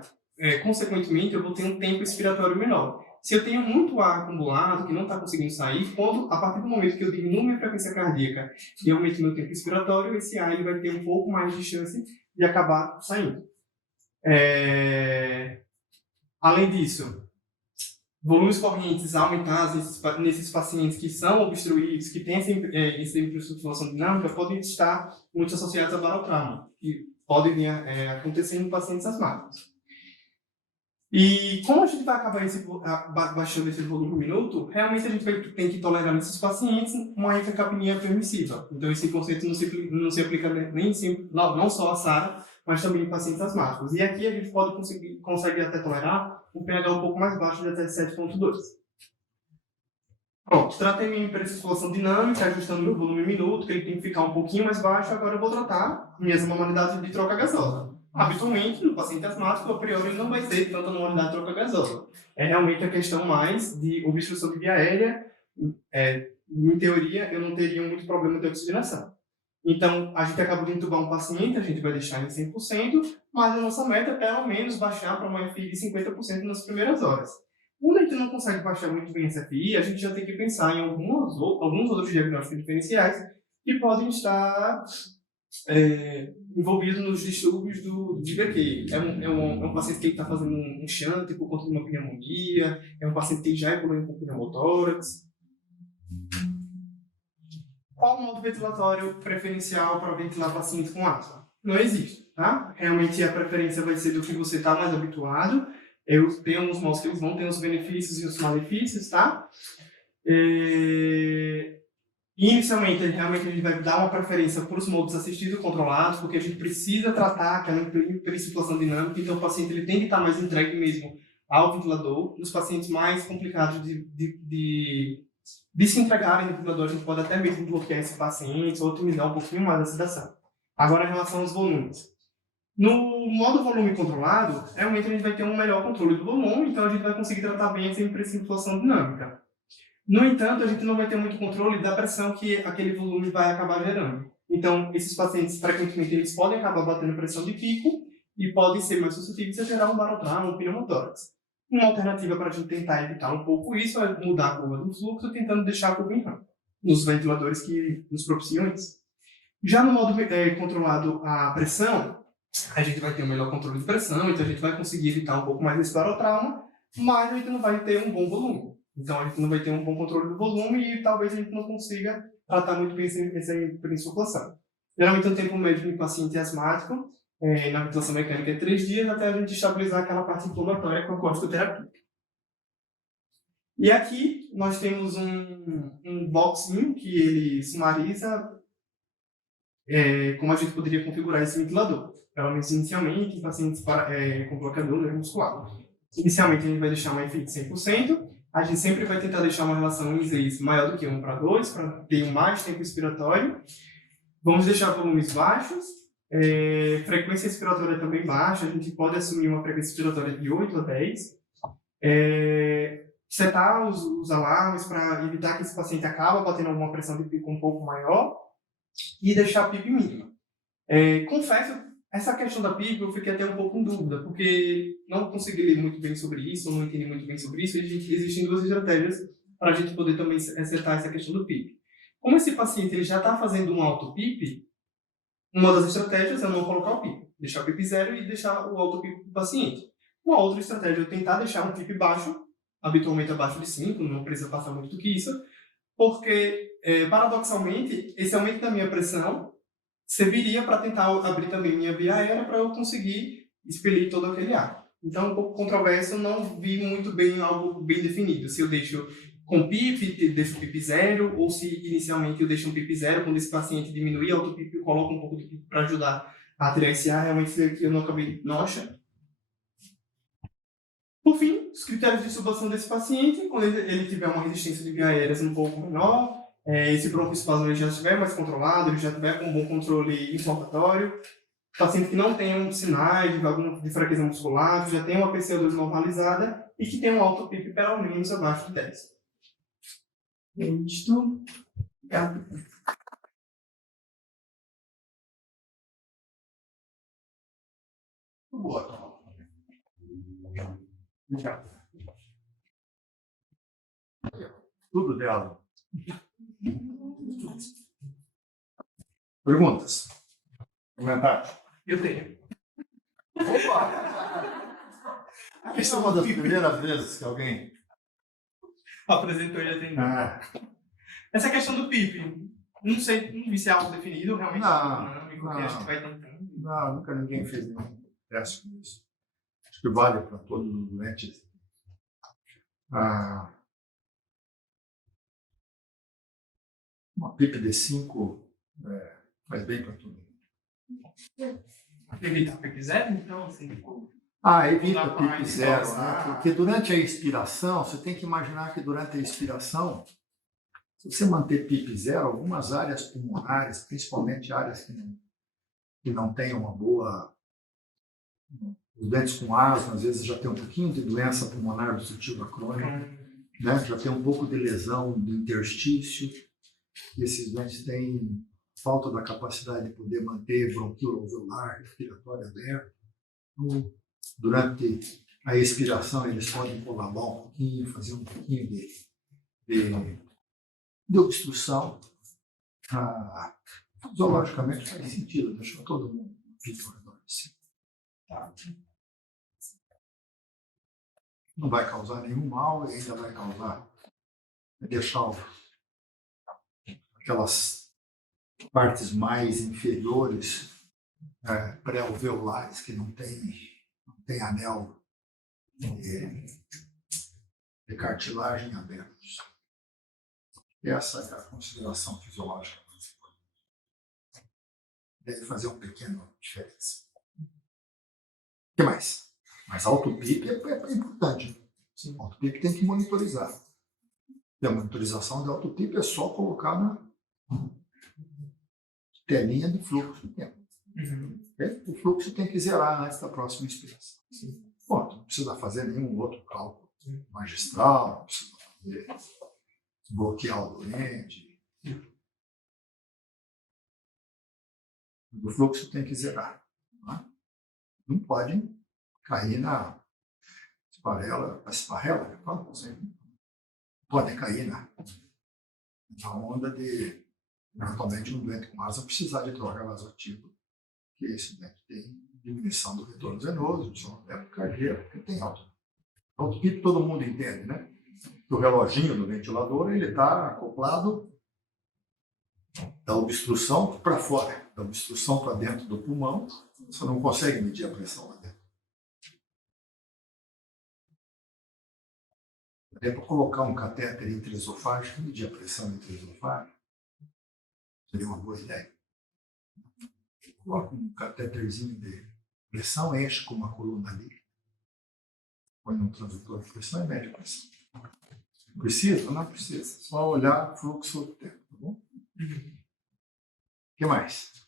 consequentemente, eu vou ter um tempo expiratório menor. Se eu tenho muito ar acumulado, que não está conseguindo sair, a partir do momento que eu diminuo minha frequência cardíaca e aumento meu tempo expiratório, esse ar ele vai ter um pouco mais de chance de acabar saindo. Além disso, volumes correntes aumentados nesses pacientes que são obstruídos, que têm essa hiperinsuflação dinâmica, podem estar muito associados a barotrauma, que pode vir a acontecer em pacientes asmáticos. E como a gente vai acabar baixando esse volume minuto, realmente a gente tem que tolerar nesses pacientes uma hipercapnia permissiva. Então esse conceito não se aplica nem sempre, não só a SARA, mas também em pacientes asmáticos. E aqui a gente consegue até tolerar um pH um pouco mais baixo de até 7,2. Pronto, tratei minha hiperinsuflação dinâmica, ajustando meu volume minuto, que ele tem que ficar um pouquinho mais baixo. Agora eu vou tratar minhas normalidades de troca gasosa. Habitualmente, no paciente asmático, a priori não vai ser tanta anormalidade de troca gasosa. É realmente a questão mais de obstrução de via aérea. Em teoria, eu não teria muito problema de oxigenação. Então, a gente acaba de entubar um paciente, a gente vai deixar em 100%, mas a nossa meta é pelo menos baixar para uma FI de 50% nas primeiras horas. Quando a gente não consegue baixar muito bem essa FI, a gente já tem que pensar em alguns outros diagnósticos diferenciais que podem estar envolvidos nos distúrbios de VQ. É um paciente que está fazendo um shunt por conta de uma pneumonia, é um paciente que já evoluiu com pneumotórax. Qual o modo ventilatório preferencial para ventilar paciente com asma? Não existe, tá? Realmente a preferência vai ser do que você está mais habituado. Eu tenho alguns modos que eles vão ter os benefícios e os malefícios, tá? Inicialmente, realmente a gente vai dar uma preferência para os modos assistidos e controlados, porque a gente precisa tratar aquela hipercirculação dinâmica, então o paciente ele tem que estar mais entregue mesmo ao ventilador. Nos pacientes mais complicados de se entregarem no ventilador, a gente pode até mesmo bloquear esse paciente ou otimizar um pouquinho mais a sedação. Agora, em relação aos volumes. No modo volume controlado, realmente a gente vai ter um melhor controle do volume, então a gente vai conseguir tratar bem essa hipercirculação dinâmica. No entanto, a gente não vai ter muito controle da pressão que aquele volume vai acabar gerando. Então, esses pacientes, frequentemente, eles podem acabar batendo pressão de pico e podem ser mais suscetíveis a gerar um barotrauma ou pneumotórax. Uma alternativa para a gente tentar evitar um pouco isso é mudar a curva do fluxo, tentando deixar a curva em rampa, nos ventiladores que nos propiciam isso. Já no modo controlado a pressão, a gente vai ter um melhor controle de pressão, então a gente vai conseguir evitar um pouco mais desse barotrauma, mas a gente não vai ter um bom volume. Então a gente não vai ter um bom controle do volume e talvez a gente não consiga tratar muito bem essa hipercirculação. Geralmente o tempo médio de um paciente asmático na ventilação mecânica é 3 dias até a gente estabilizar aquela parte inflamatória com a corticoterapia. E aqui nós temos um boxinho que ele sumariza como a gente poderia configurar esse ventilador. Pelo menos inicialmente, em pacientes com bloqueador neuromuscular. Inicialmente a gente vai deixar uma FI de 100%, a gente sempre vai tentar deixar uma relação INSEIS maior do que 1:2, para ter mais tempo expiratório. Vamos deixar volumes baixos, frequência expiratória também baixa, a gente pode assumir uma frequência expiratória de 8 a 10. Setar os alarmes para evitar que esse paciente acabe batendo alguma pressão de pico um pouco maior e deixar a PIP mínima. Confesso, essa questão da PIP eu fiquei até um pouco em dúvida, porque não consegui ler muito bem sobre isso, não entendi muito bem sobre isso, e existem 2 estratégias para a gente poder também acertar essa questão do PIP. Como esse paciente ele já está fazendo um alto PIP, uma das estratégias é não colocar o PIP, deixar o PIP zero e deixar o alto PIP do paciente. Uma outra estratégia é tentar deixar um PIP baixo, habitualmente abaixo de 5, não precisa passar muito do que isso, porque, paradoxalmente, esse aumento da minha pressão serviria para tentar abrir também minha via aérea para eu conseguir expelir todo aquele ar. Então, um pouco controverso, não vi muito bem algo bem definido. Se eu deixo com PIP, deixo PIP zero, ou se inicialmente eu deixo um PIP zero, quando esse paciente diminui a auto-PIP, eu coloco um pouco de PIP para ajudar a tirar esse ar, realmente eu não acabei não achando. Por fim, os critérios de subação desse paciente, quando ele tiver uma resistência de via aéreas um pouco menor, esse broncoespasmo ele já estiver mais controlado, ele já estiver com um bom controle inflamatório, paciente que não tenha sinais de fraqueza muscular, já tem uma PCO2 normalizada e que tem um alto PIP pelo menos abaixo de 10. É isto. Boa. Tudo dela. Perguntas? Comentários? Eu tenho. Essa é uma das primeiras vezes que alguém apresentou e atendeu. Essa questão do PIP, não sei, não vi se é algo definido, realmente dinâmico, que a gente vai tentando. Não, nunca ninguém fez nenhum teste com isso. Acho que vale para todos os doentes. Uma PIP de 5 faz bem para todo mundo. Evitar PIP zero, então, assim, evita PIP zero, né? Porque durante a expiração, você tem que imaginar que durante a expiração, se você manter PIP zero, algumas áreas pulmonares, principalmente áreas que não têm uma boa Os dentes com asma, às vezes, já tem um pouquinho de doença pulmonar obstrutiva crônica, né? Já tem um pouco de lesão do interstício. E esses dentes têm falta da capacidade de poder manter bronquíolo alveolar, respiratório aberto. Durante a expiração, eles podem colabar um pouquinho, fazer um pouquinho de obstrução. Zoologicamente faz sentido, deixa todo mundo vídeo assim. Tá. Não vai causar nenhum mal e ainda vai causar, deixar aquelas partes mais inferiores, pré-alveolares, que não tem anel de cartilagem abertos. Essa é a consideração fisiológica. Deve fazer uma pequena diferença. O que mais? Mas auto-PIP é importante. Sim. Auto-PIP tem que monitorizar. E a monitorização de auto-PIP é só colocar na telinha de fluxo do tempo. O fluxo tem que zerar antes da próxima expiração. Bom, não precisa fazer nenhum outro cálculo magistral, não precisa fazer bloquear o doente. O fluxo tem que zerar. Não pode cair na esparrela, pode cair na onda de, eventualmente, um doente com asma precisar de droga vasoativa, que esse doente tem diminuição do retorno venoso, do cardíaco, que tem auto-PIP, todo mundo entende, né? O reloginho do ventilador, ele está acoplado da obstrução para fora, da obstrução para dentro do pulmão, você não consegue medir a pressão lá dentro. É para colocar um catéter intraesofágico e medir a pressão intraesofágica. Seria uma boa ideia. Coloca um catéterzinho de pressão, enche com uma coluna ali. Põe um transdutor de pressão e mede a pressão. Precisa? Não precisa. Só olhar o fluxo do tempo, tá bom? O que mais?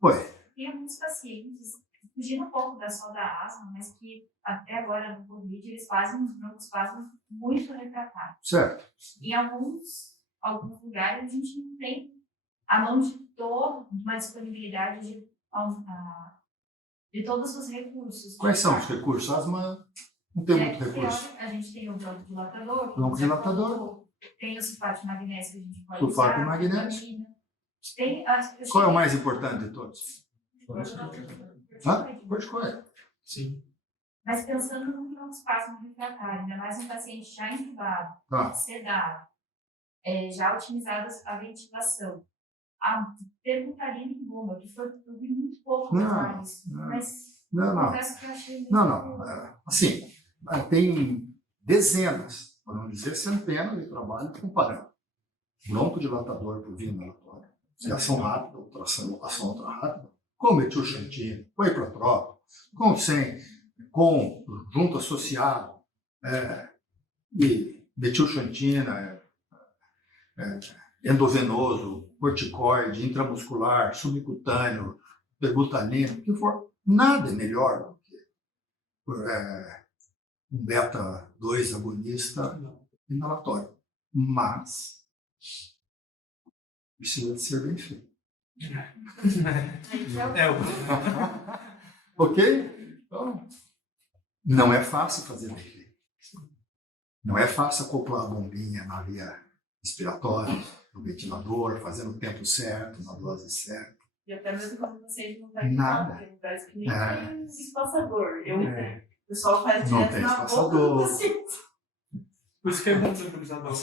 Oi. Tem alguns pacientes, fugindo um pouco da só da asma, mas que até agora no Covid eles fazem uns broncoespasmos muito refratários. Certo. Em alguns lugares a gente não tem a mão de uma disponibilidade de todos os recursos. Quais são os recursos? Asma não tem muito recurso. A gente tem o broncodilatador. Broncodilatador. Tem o sulfato de magnésio que a gente pode sulfato usar. de magnésio. Qual é o mais importante de todos? Corticoide. Sim. Mas pensando no broncoespasmo refratário, ainda mais um paciente já entubado, sedado, já otimizada a ventilação. A perbutalina em bomba, que foi muito pouco falar isso. Mas confesso que eu achei muito... Assim, tem dezenas, para não dizer centenas de trabalhos comparando broncodilatador por via inalatória, ação rápida, ação ultra rápida, com metilxantina, com ipratrópico, com junto associado, e metilxantina, endovenoso, corticoide, intramuscular, subcutâneo, perbutalina, o que for, nada é melhor do que um beta-2 agonista inalatório. Mas precisa de ser bem feito. Ok? Então, não é fácil fazer bem feito. Não é fácil acoplar a bombinha na via respiratória, no ventilador, fazendo o tempo certo, na dose certa. E até mesmo quando vocês não vai nada. Porque parece que nem tem espaçador. O pessoal faz Não direto tem na boca espaçador. do paciente. Por isso que é bom ter improvisador, né?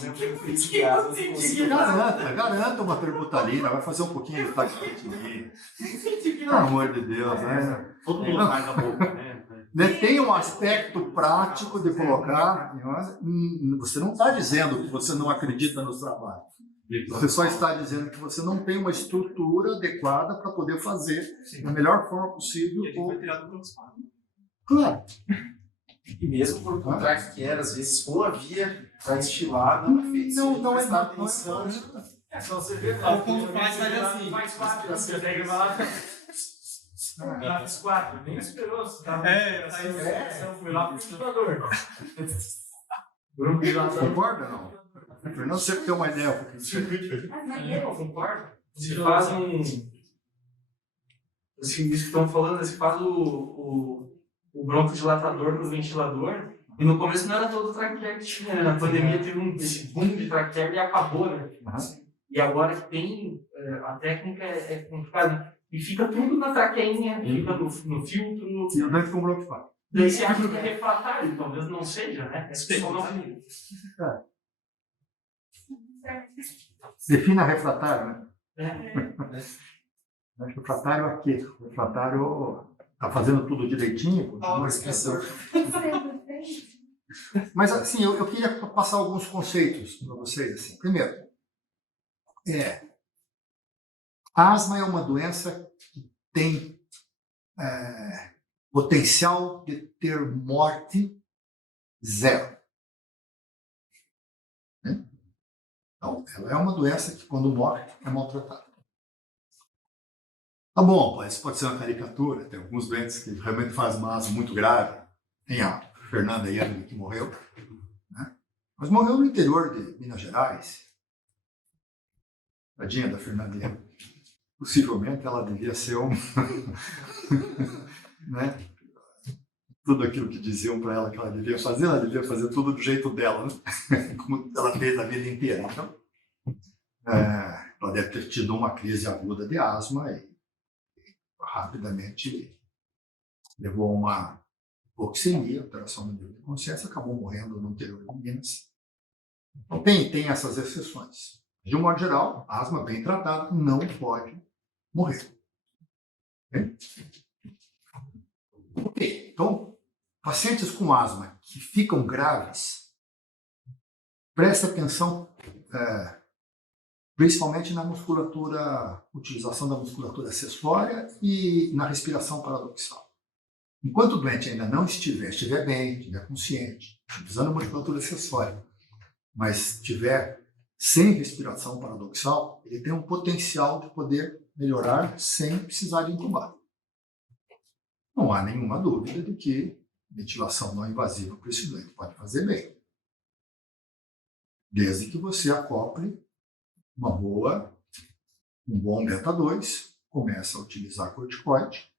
Garanta uma perbutalina, vai fazer um pouquinho de taquicardia. Pelo amor de Deus, né? Todo mundo faz a boca, né? Tem um aspecto prático de colocar. Você não está dizendo que você não acredita nos trabalhos. Você só está dizendo que você não tem uma estrutura adequada para poder fazer da melhor forma possível. E a gente vai tirar do broncoespasmo. Claro. E mesmo por contrato que era, às vezes, com a via destilada, Não é nada. atenção. Só você vê O ponto faz assim. mais fácil. Você pega lá. Já fiz 4, nem esperou. Você tava foi lá pro ventilador. Grupo dilatador. Concorda ou não? O Fernando sempre tem uma ideia. Eu concordo. Você faz assim, isso que estão falando, você faz o broncodilatador pro ventilador. E no começo não era todo traquear que tinha, né? Na pandemia teve esse boom de traquear e acabou, né? E agora que tem, a técnica é complicada. E fica tudo na traqueinha, fica no filtro. E o dentro com bloco. Daí você acha que é refratário, talvez não seja, né? É só não. Defina refratário, né? É. Refratário aqui. Refratário está fazendo tudo direitinho. Continua esqueceu. Mas assim, eu queria passar alguns conceitos para vocês. Assim. Primeiro, asma é uma doença que tem potencial de ter morte zero. Então, ela é uma doença que, quando morre, é maltratada. Tá bom, isso pode ser uma caricatura. Tem alguns doentes que realmente fazem uma asma muito grave. Tem a Fernanda Yandri, que morreu. Né? Mas morreu no interior de Minas Gerais. Tadinha da Fernanda Yandri. Possivelmente ela devia ser né? Tudo aquilo que diziam para ela que ela devia fazer tudo do jeito dela, né? Como ela fez a vida inteira. Então, ela deve ter tido uma crise aguda de asma e rapidamente levou a uma hipoxemia, alteração no nível de consciência, acabou morrendo no interior de Minas. Então, tem essas exceções. De um modo geral, a asma bem tratada não pode morrer. Ok, então, pacientes com asma que ficam graves, preste atenção principalmente na musculatura, utilização da musculatura acessória e na respiração paradoxal. Enquanto o doente ainda não estiver bem, estiver consciente, utilizando a musculatura acessória, mas estiver sem respiração paradoxal, ele tem um potencial de poder melhorar sem precisar de intubar. Não há nenhuma dúvida de que ventilação não invasiva para esse doente pode fazer bem. Desde que você acople um bom beta-2, começa a utilizar corticoide.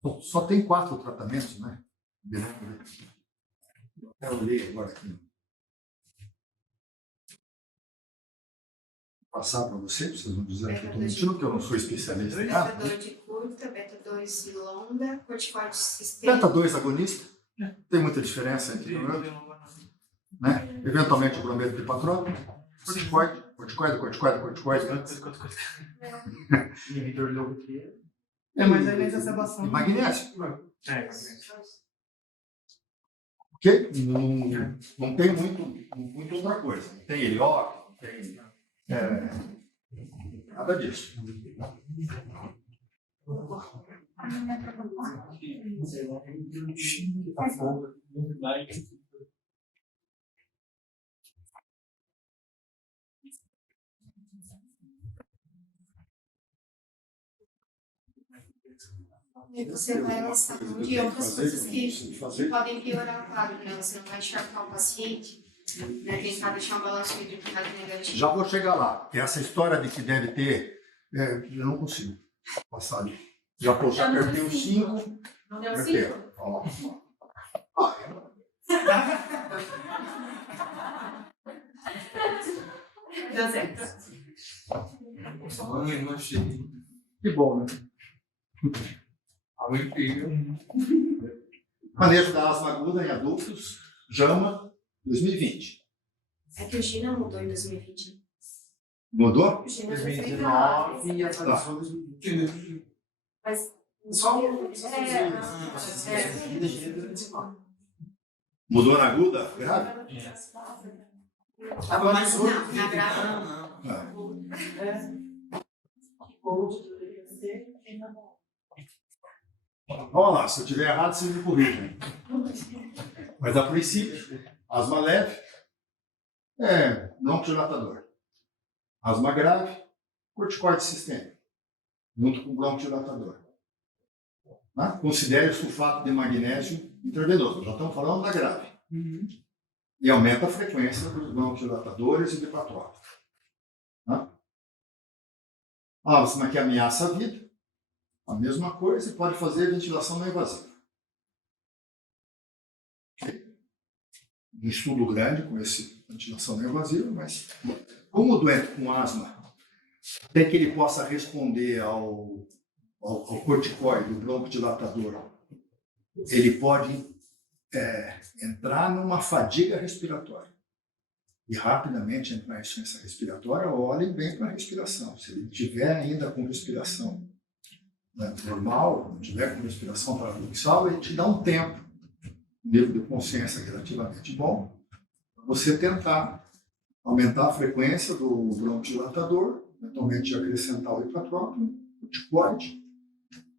Bom, só tem 4 tratamentos, né? Eu olhei agora aqui. Vou passar para vocês vão dizer que eu estou mentindo, porque eu não sou especialista em asma. Beta-2 de curta, beta-2 de longa, corticoide sistêmico. Beta-2 agonista, tem muita diferença entre um e outro. Né? Eventualmente o brometo de patrópico, corticoide. Inibidor de logotria. Mas aí na exacerbação. E magnésio. Ok? Não tem muito outra coisa. Não tem helióptero, não tem nada disso. E você vai lançar de outras coisas que podem piorar o quadro, né? Você não vai encharcar o paciente, né? Tentar deixar um balanço hidroclorado negativo. Já vou chegar lá. Essa história de que deve ter, eu não consigo passar ali. Já perdi o 5. Não deu 5? Deu certo. Não achei. Que bom, né? Algo incrível. Manejo da asma aguda em adultos, JAMA, 2020. É que o Gina mudou em 2020. Mudou? O Gina foi 2019 e atualização 2020. Mas Só Mudou na aguda? Grave? Agora mas não, na grave não. Vamos lá, se eu estiver errado, você me corrige. Mas a princípio, asma leve, não dilatador. Asma grave, Corticoide sistêmico, junto com broncodilatador. Tá? Considere o sulfato de magnésio intravenoso. Já estamos falando da grave. E aumenta a frequência dos broncodilatadores e de patrópicos. Tá? Asma que ameaça a vida. A mesma coisa, e pode fazer ventilação não invasiva. Um estudo grande com esse ventilação não invasiva, mas como o doente com asma, até que ele possa responder ao corticoide, o broncodilatador, ele pode entrar numa fadiga respiratória e rapidamente entrar em insuficiência respiratória. Olhem bem para a respiração. Se ele tiver ainda com respiração normal, não tiver com respiração paradoxal, ele te dá um tempo, um nível de consciência relativamente bom, para você tentar aumentar a frequência do broncodilatador, eventualmente acrescentar o hipotrópico, o corticoide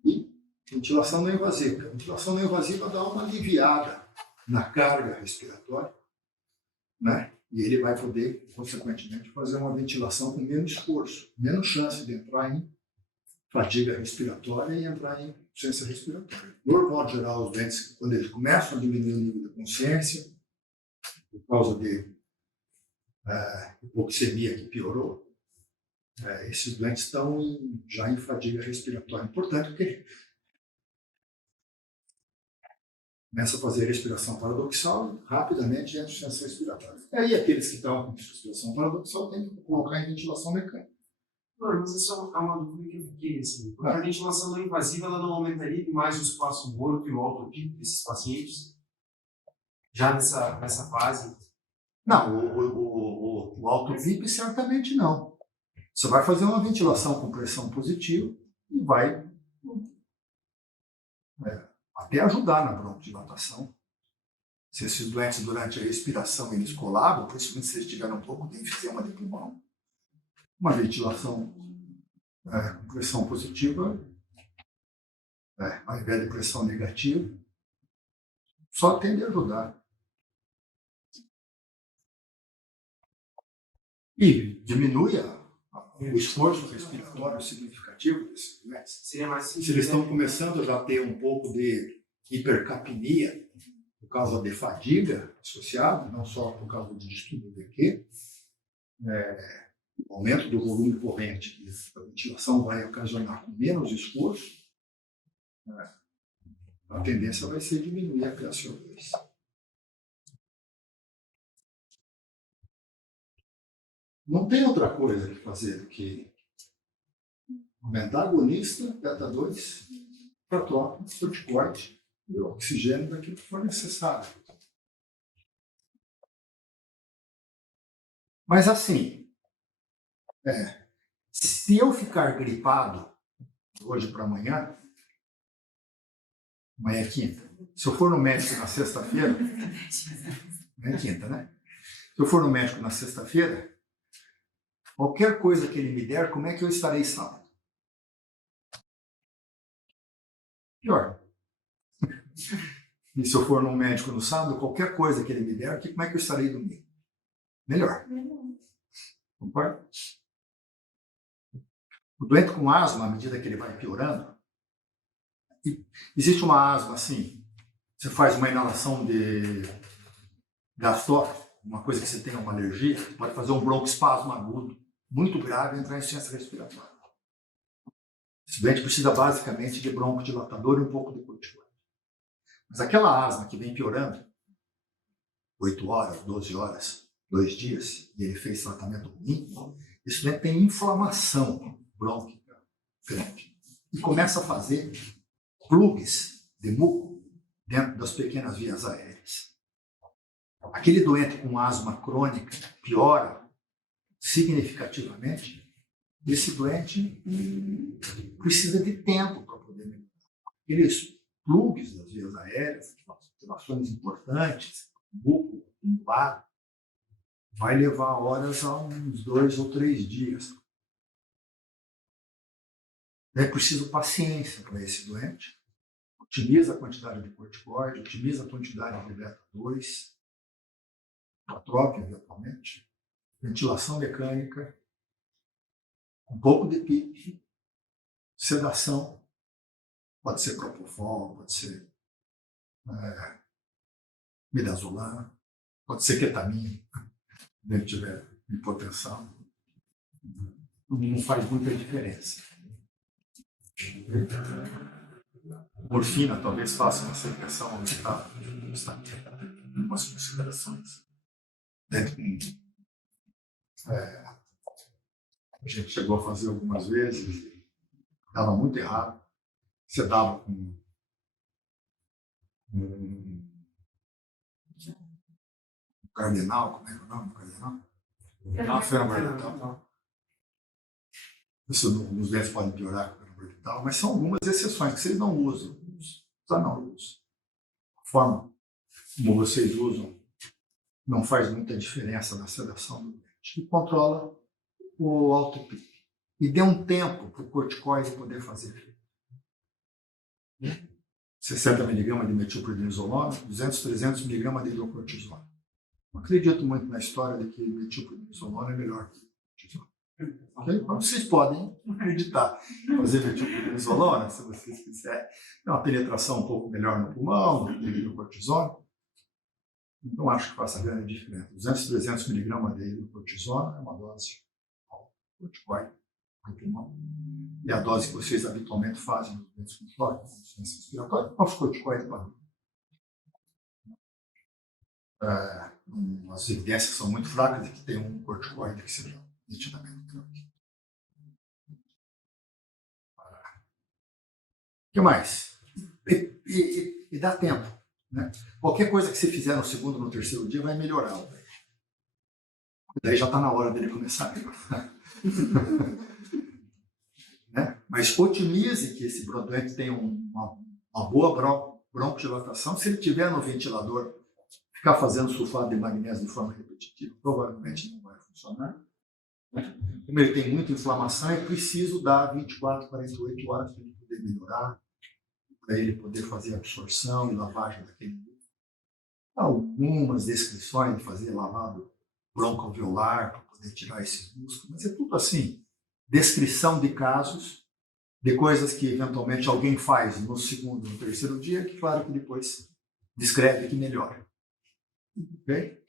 e ventilação não invasiva. A ventilação não invasiva dá uma aliviada na carga respiratória, né? E ele vai poder, consequentemente, fazer uma ventilação com menos esforço, menos chance de entrar em fadiga respiratória e entrar em insuficiência respiratória. No modo geral, os doentes, quando eles começam a diminuir o nível de consciência, por causa de hipoxemia que piorou, esses doentes estão já em fadiga respiratória. Portanto, que começa a fazer respiração paradoxal, rapidamente entra em insuficiência respiratória. E aí, aqueles que estão com respiração paradoxal têm que colocar em ventilação mecânica. Mas isso é uma dúvida que eu fiquei, assim, porque a ventilação não invasiva ela não aumentaria demais o espaço morto e o autopico desses pacientes? Já nessa fase? Não, o autopico certamente não. Você vai fazer uma ventilação com pressão positiva e vai até ajudar na broncodilatação. Se esses doentes, durante a respiração, eles colabam, principalmente se eles tiveram um pouco de enfisema de pulmão, uma ventilação com pressão positiva, ao invés de pressão negativa, só tende a ajudar. E diminui o esforço respiratório significativo desses doentes. Seria mais Se eles estão começando a já ter um pouco de hipercapnia por causa de fadiga associada, não só por causa de distúrbio do EQ, o aumento do volume corrente, a ventilação vai ocasionar com menos esforço, a tendência vai ser diminuir a PaCO2. Não tem outra coisa que fazer do que aumentar agonista, beta-2, patrópico, corticoide e oxigênio daquilo que for necessário. Mas assim, se eu ficar gripado hoje para amanhã é quinta. Se eu for no médico na sexta-feira, é quinta, né? Se eu for no médico na sexta-feira, qualquer coisa que ele me der, como é que eu estarei sábado? Pior. E se eu for no médico no sábado, qualquer coisa que ele me der, como é que eu estarei domingo? Melhor. Concorda? O doente com asma, à medida que ele vai piorando, existe uma asma assim, você faz uma inalação de gastófilo, uma coisa que você tem uma alergia, pode fazer um broncoespasmo agudo, muito grave, e entrar em insuficiência respiratória. Esse doente precisa basicamente de broncodilatador e um pouco de corticoide. Mas aquela asma que vem piorando, 8 horas, 12 horas, 2 dias, e ele fez tratamento ruim, esse doente tem inflamação brônquica grande. E começa a fazer plugs de muco dentro das pequenas vias aéreas. Aquele doente com asma crônica piora significativamente. Esse doente precisa de tempo para poder melhorar. Aqueles plugs das vias aéreas, alterações importantes, muco acumulado, vai levar horas a uns 2 ou 3 dias. É preciso paciência para esse doente. Otimiza a quantidade de corticoide, otimiza a quantidade de beta-2, patrópio, eventualmente, ventilação mecânica, um pouco de PIP, sedação, pode ser propofol, pode ser midazolam, pode ser ketamina, se ele tiver hipotensão. Não faz muita diferença. Morfina talvez faça uma secreção aumentada, algumas considerações. A gente chegou a fazer algumas vezes, dava muito errado. Você dava com cardenal, como é que é o nome do cardenal? Fenobarbital. Isso nos dentes podem piorar com o fenobarbital, mas são algumas exceções que vocês não usam. Não usam. A forma como vocês usam não faz muita diferença na sedação do dente. E controla o alto pico. E dê um tempo para o corticoide poder fazer efeito. 60 mg de metilprednisolona, 200, 300 mg de hidrocortisona. Não acredito muito na história de que metilprednisolona é melhor que cortisona. Okay? Mas vocês podem acreditar. Fazer metilprednisolona, se vocês quiserem. É uma penetração um pouco melhor no pulmão do que hidrocortisona. Não acho que faça grande diferença. 200, 300 mg de hidrocortisona é uma dose corticoide no pulmão. E a dose que vocês habitualmente fazem nos dentes com flora, insuficiência respiratória, é os corticoides padrão. As evidências são muito fracas de que tem um corticoide que seja nitidamente terapêutico. O que mais? E dá tempo. Né? Qualquer coisa que você fizer no segundo ou no terceiro dia vai melhorar. Daí já está na hora dele começar a melhorar. Né? Mas otimize que esse doente tenha uma boa broncodilatação. Se ele tiver no ventilador, ficar fazendo sulfato de magnésio de forma repetitiva, provavelmente não vai funcionar. Como ele tem muita inflamação, é preciso dar 24, 48 horas para ele poder melhorar, para ele poder fazer absorção e lavagem daquele músculo. Algumas descrições de fazer lavado broncoalveolar para poder tirar esses músculos, mas é tudo assim, descrição de casos, de coisas que eventualmente alguém faz no segundo, no terceiro dia, que claro que depois descreve que melhora. Ok?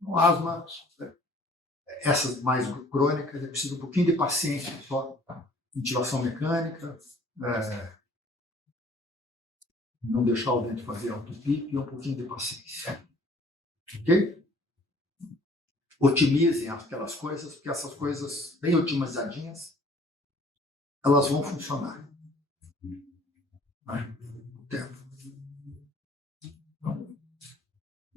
Então, asma, essas mais crônicas, é preciso um pouquinho de paciência só, ventilação mecânica, não deixar o dente fazer autopique e um pouquinho de paciência. Ok? Otimizem aquelas coisas, porque essas coisas bem otimizadinhas, elas vão funcionar. O tempo. Então,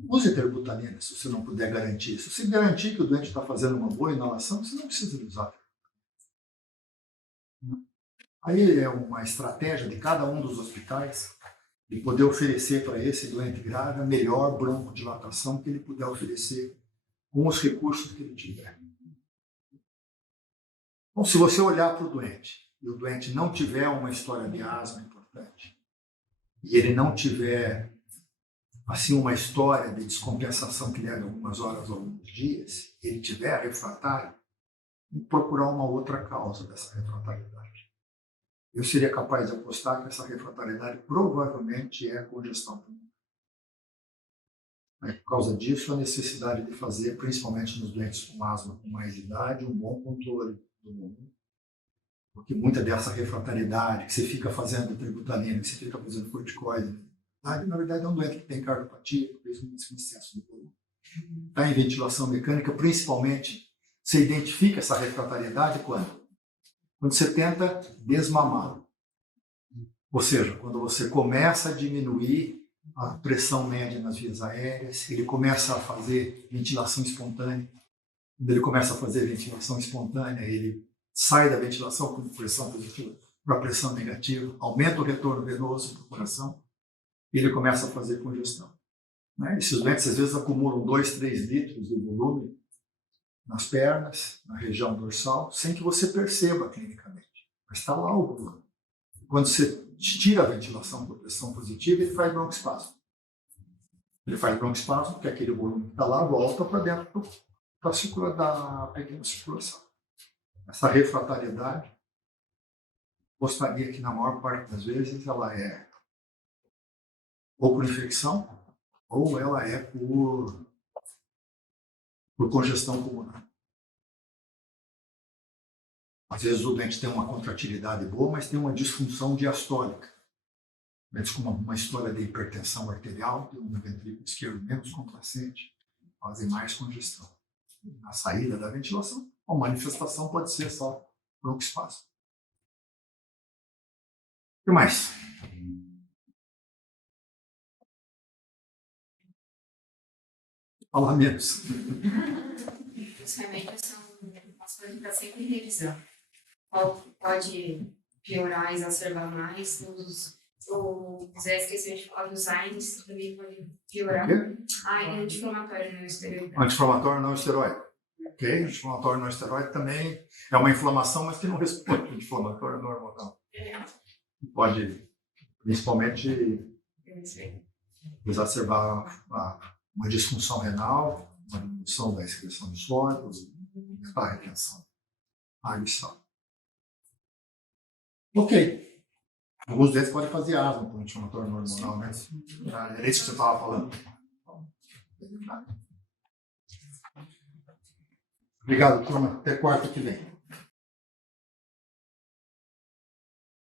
use terbutalina se você não puder garantir. Se você garantir que o doente está fazendo uma boa inalação, você não precisa usar. Aí é uma estratégia de cada um dos hospitais de poder oferecer para esse doente grave a melhor broncodilatação que ele puder oferecer com os recursos que ele tiver. Então, se você olhar para o doente e o doente não tiver uma história de asma importante e ele não tiver assim uma história de descompensação que leva algumas horas ou alguns dias, ele tiver refratário, procurar uma outra causa dessa refratariedade. Eu seria capaz de apostar que essa refratariedade provavelmente é a congestão pulmonar. Por causa disso, a necessidade de fazer, principalmente nos doentes com asma com mais idade, um bom controle do mundo. Porque muita dessa refratariedade que você fica fazendo tributalina, que você fica fazendo corticoide, na verdade é um doente que tem cardiopatia, por isso com excesso de volume. Está em ventilação mecânica, principalmente, você identifica essa refratariedade quando? Quando você tenta desmamar. Ou seja, quando você começa a diminuir a pressão média nas vias aéreas, ele começa a fazer ventilação espontânea. Quando ele começa a fazer ventilação espontânea, ele sai da ventilação com pressão positiva para pressão negativa, aumenta o retorno venoso para o coração, e ele começa a fazer congestão. Esses doentes, às vezes, acumulam 2, 3 litros de volume nas pernas, na região dorsal, sem que você perceba clinicamente. Mas está lá o volume. Quando você tira a ventilação por pressão positiva, ele faz broncoespasmo. Ele faz broncoespasmo porque aquele volume que está lá volta para dentro da pequena circulação. Essa refratariedade, gostaria que na maior parte das vezes ela é ou por infecção ou ela é por congestão pulmonar. Às vezes o dente tem uma contratilidade boa, mas tem uma disfunção diastólica. Dentes com uma história de hipertensão arterial, tem um ventrículo esquerdo menos complacente, fazem mais congestão. Na saída da ventilação, a manifestação pode ser só broncoespasmo. O que mais? Fala menos. Os remédios são umas coisas para sempre revisar. Pode piorar, exacerbar mais. Os ESCs, a gente fala dos AINES, também pode piorar. É anti-inflamatório não esteroide. Anti-inflamatório não esteroide. Ok? Anti-inflamatório não esteroide também é uma inflamação, mas que não responde ao anti-inflamatório normal. Pode, principalmente, exacerbar uma disfunção renal, uma diminuição da excreção de sólidos, a retenção, a adição. Ok. Alguns deles podem fazer asma com anti-inflamatório hormonal, né? É isso que você estava falando. Obrigado, turma. Até quarta que vem.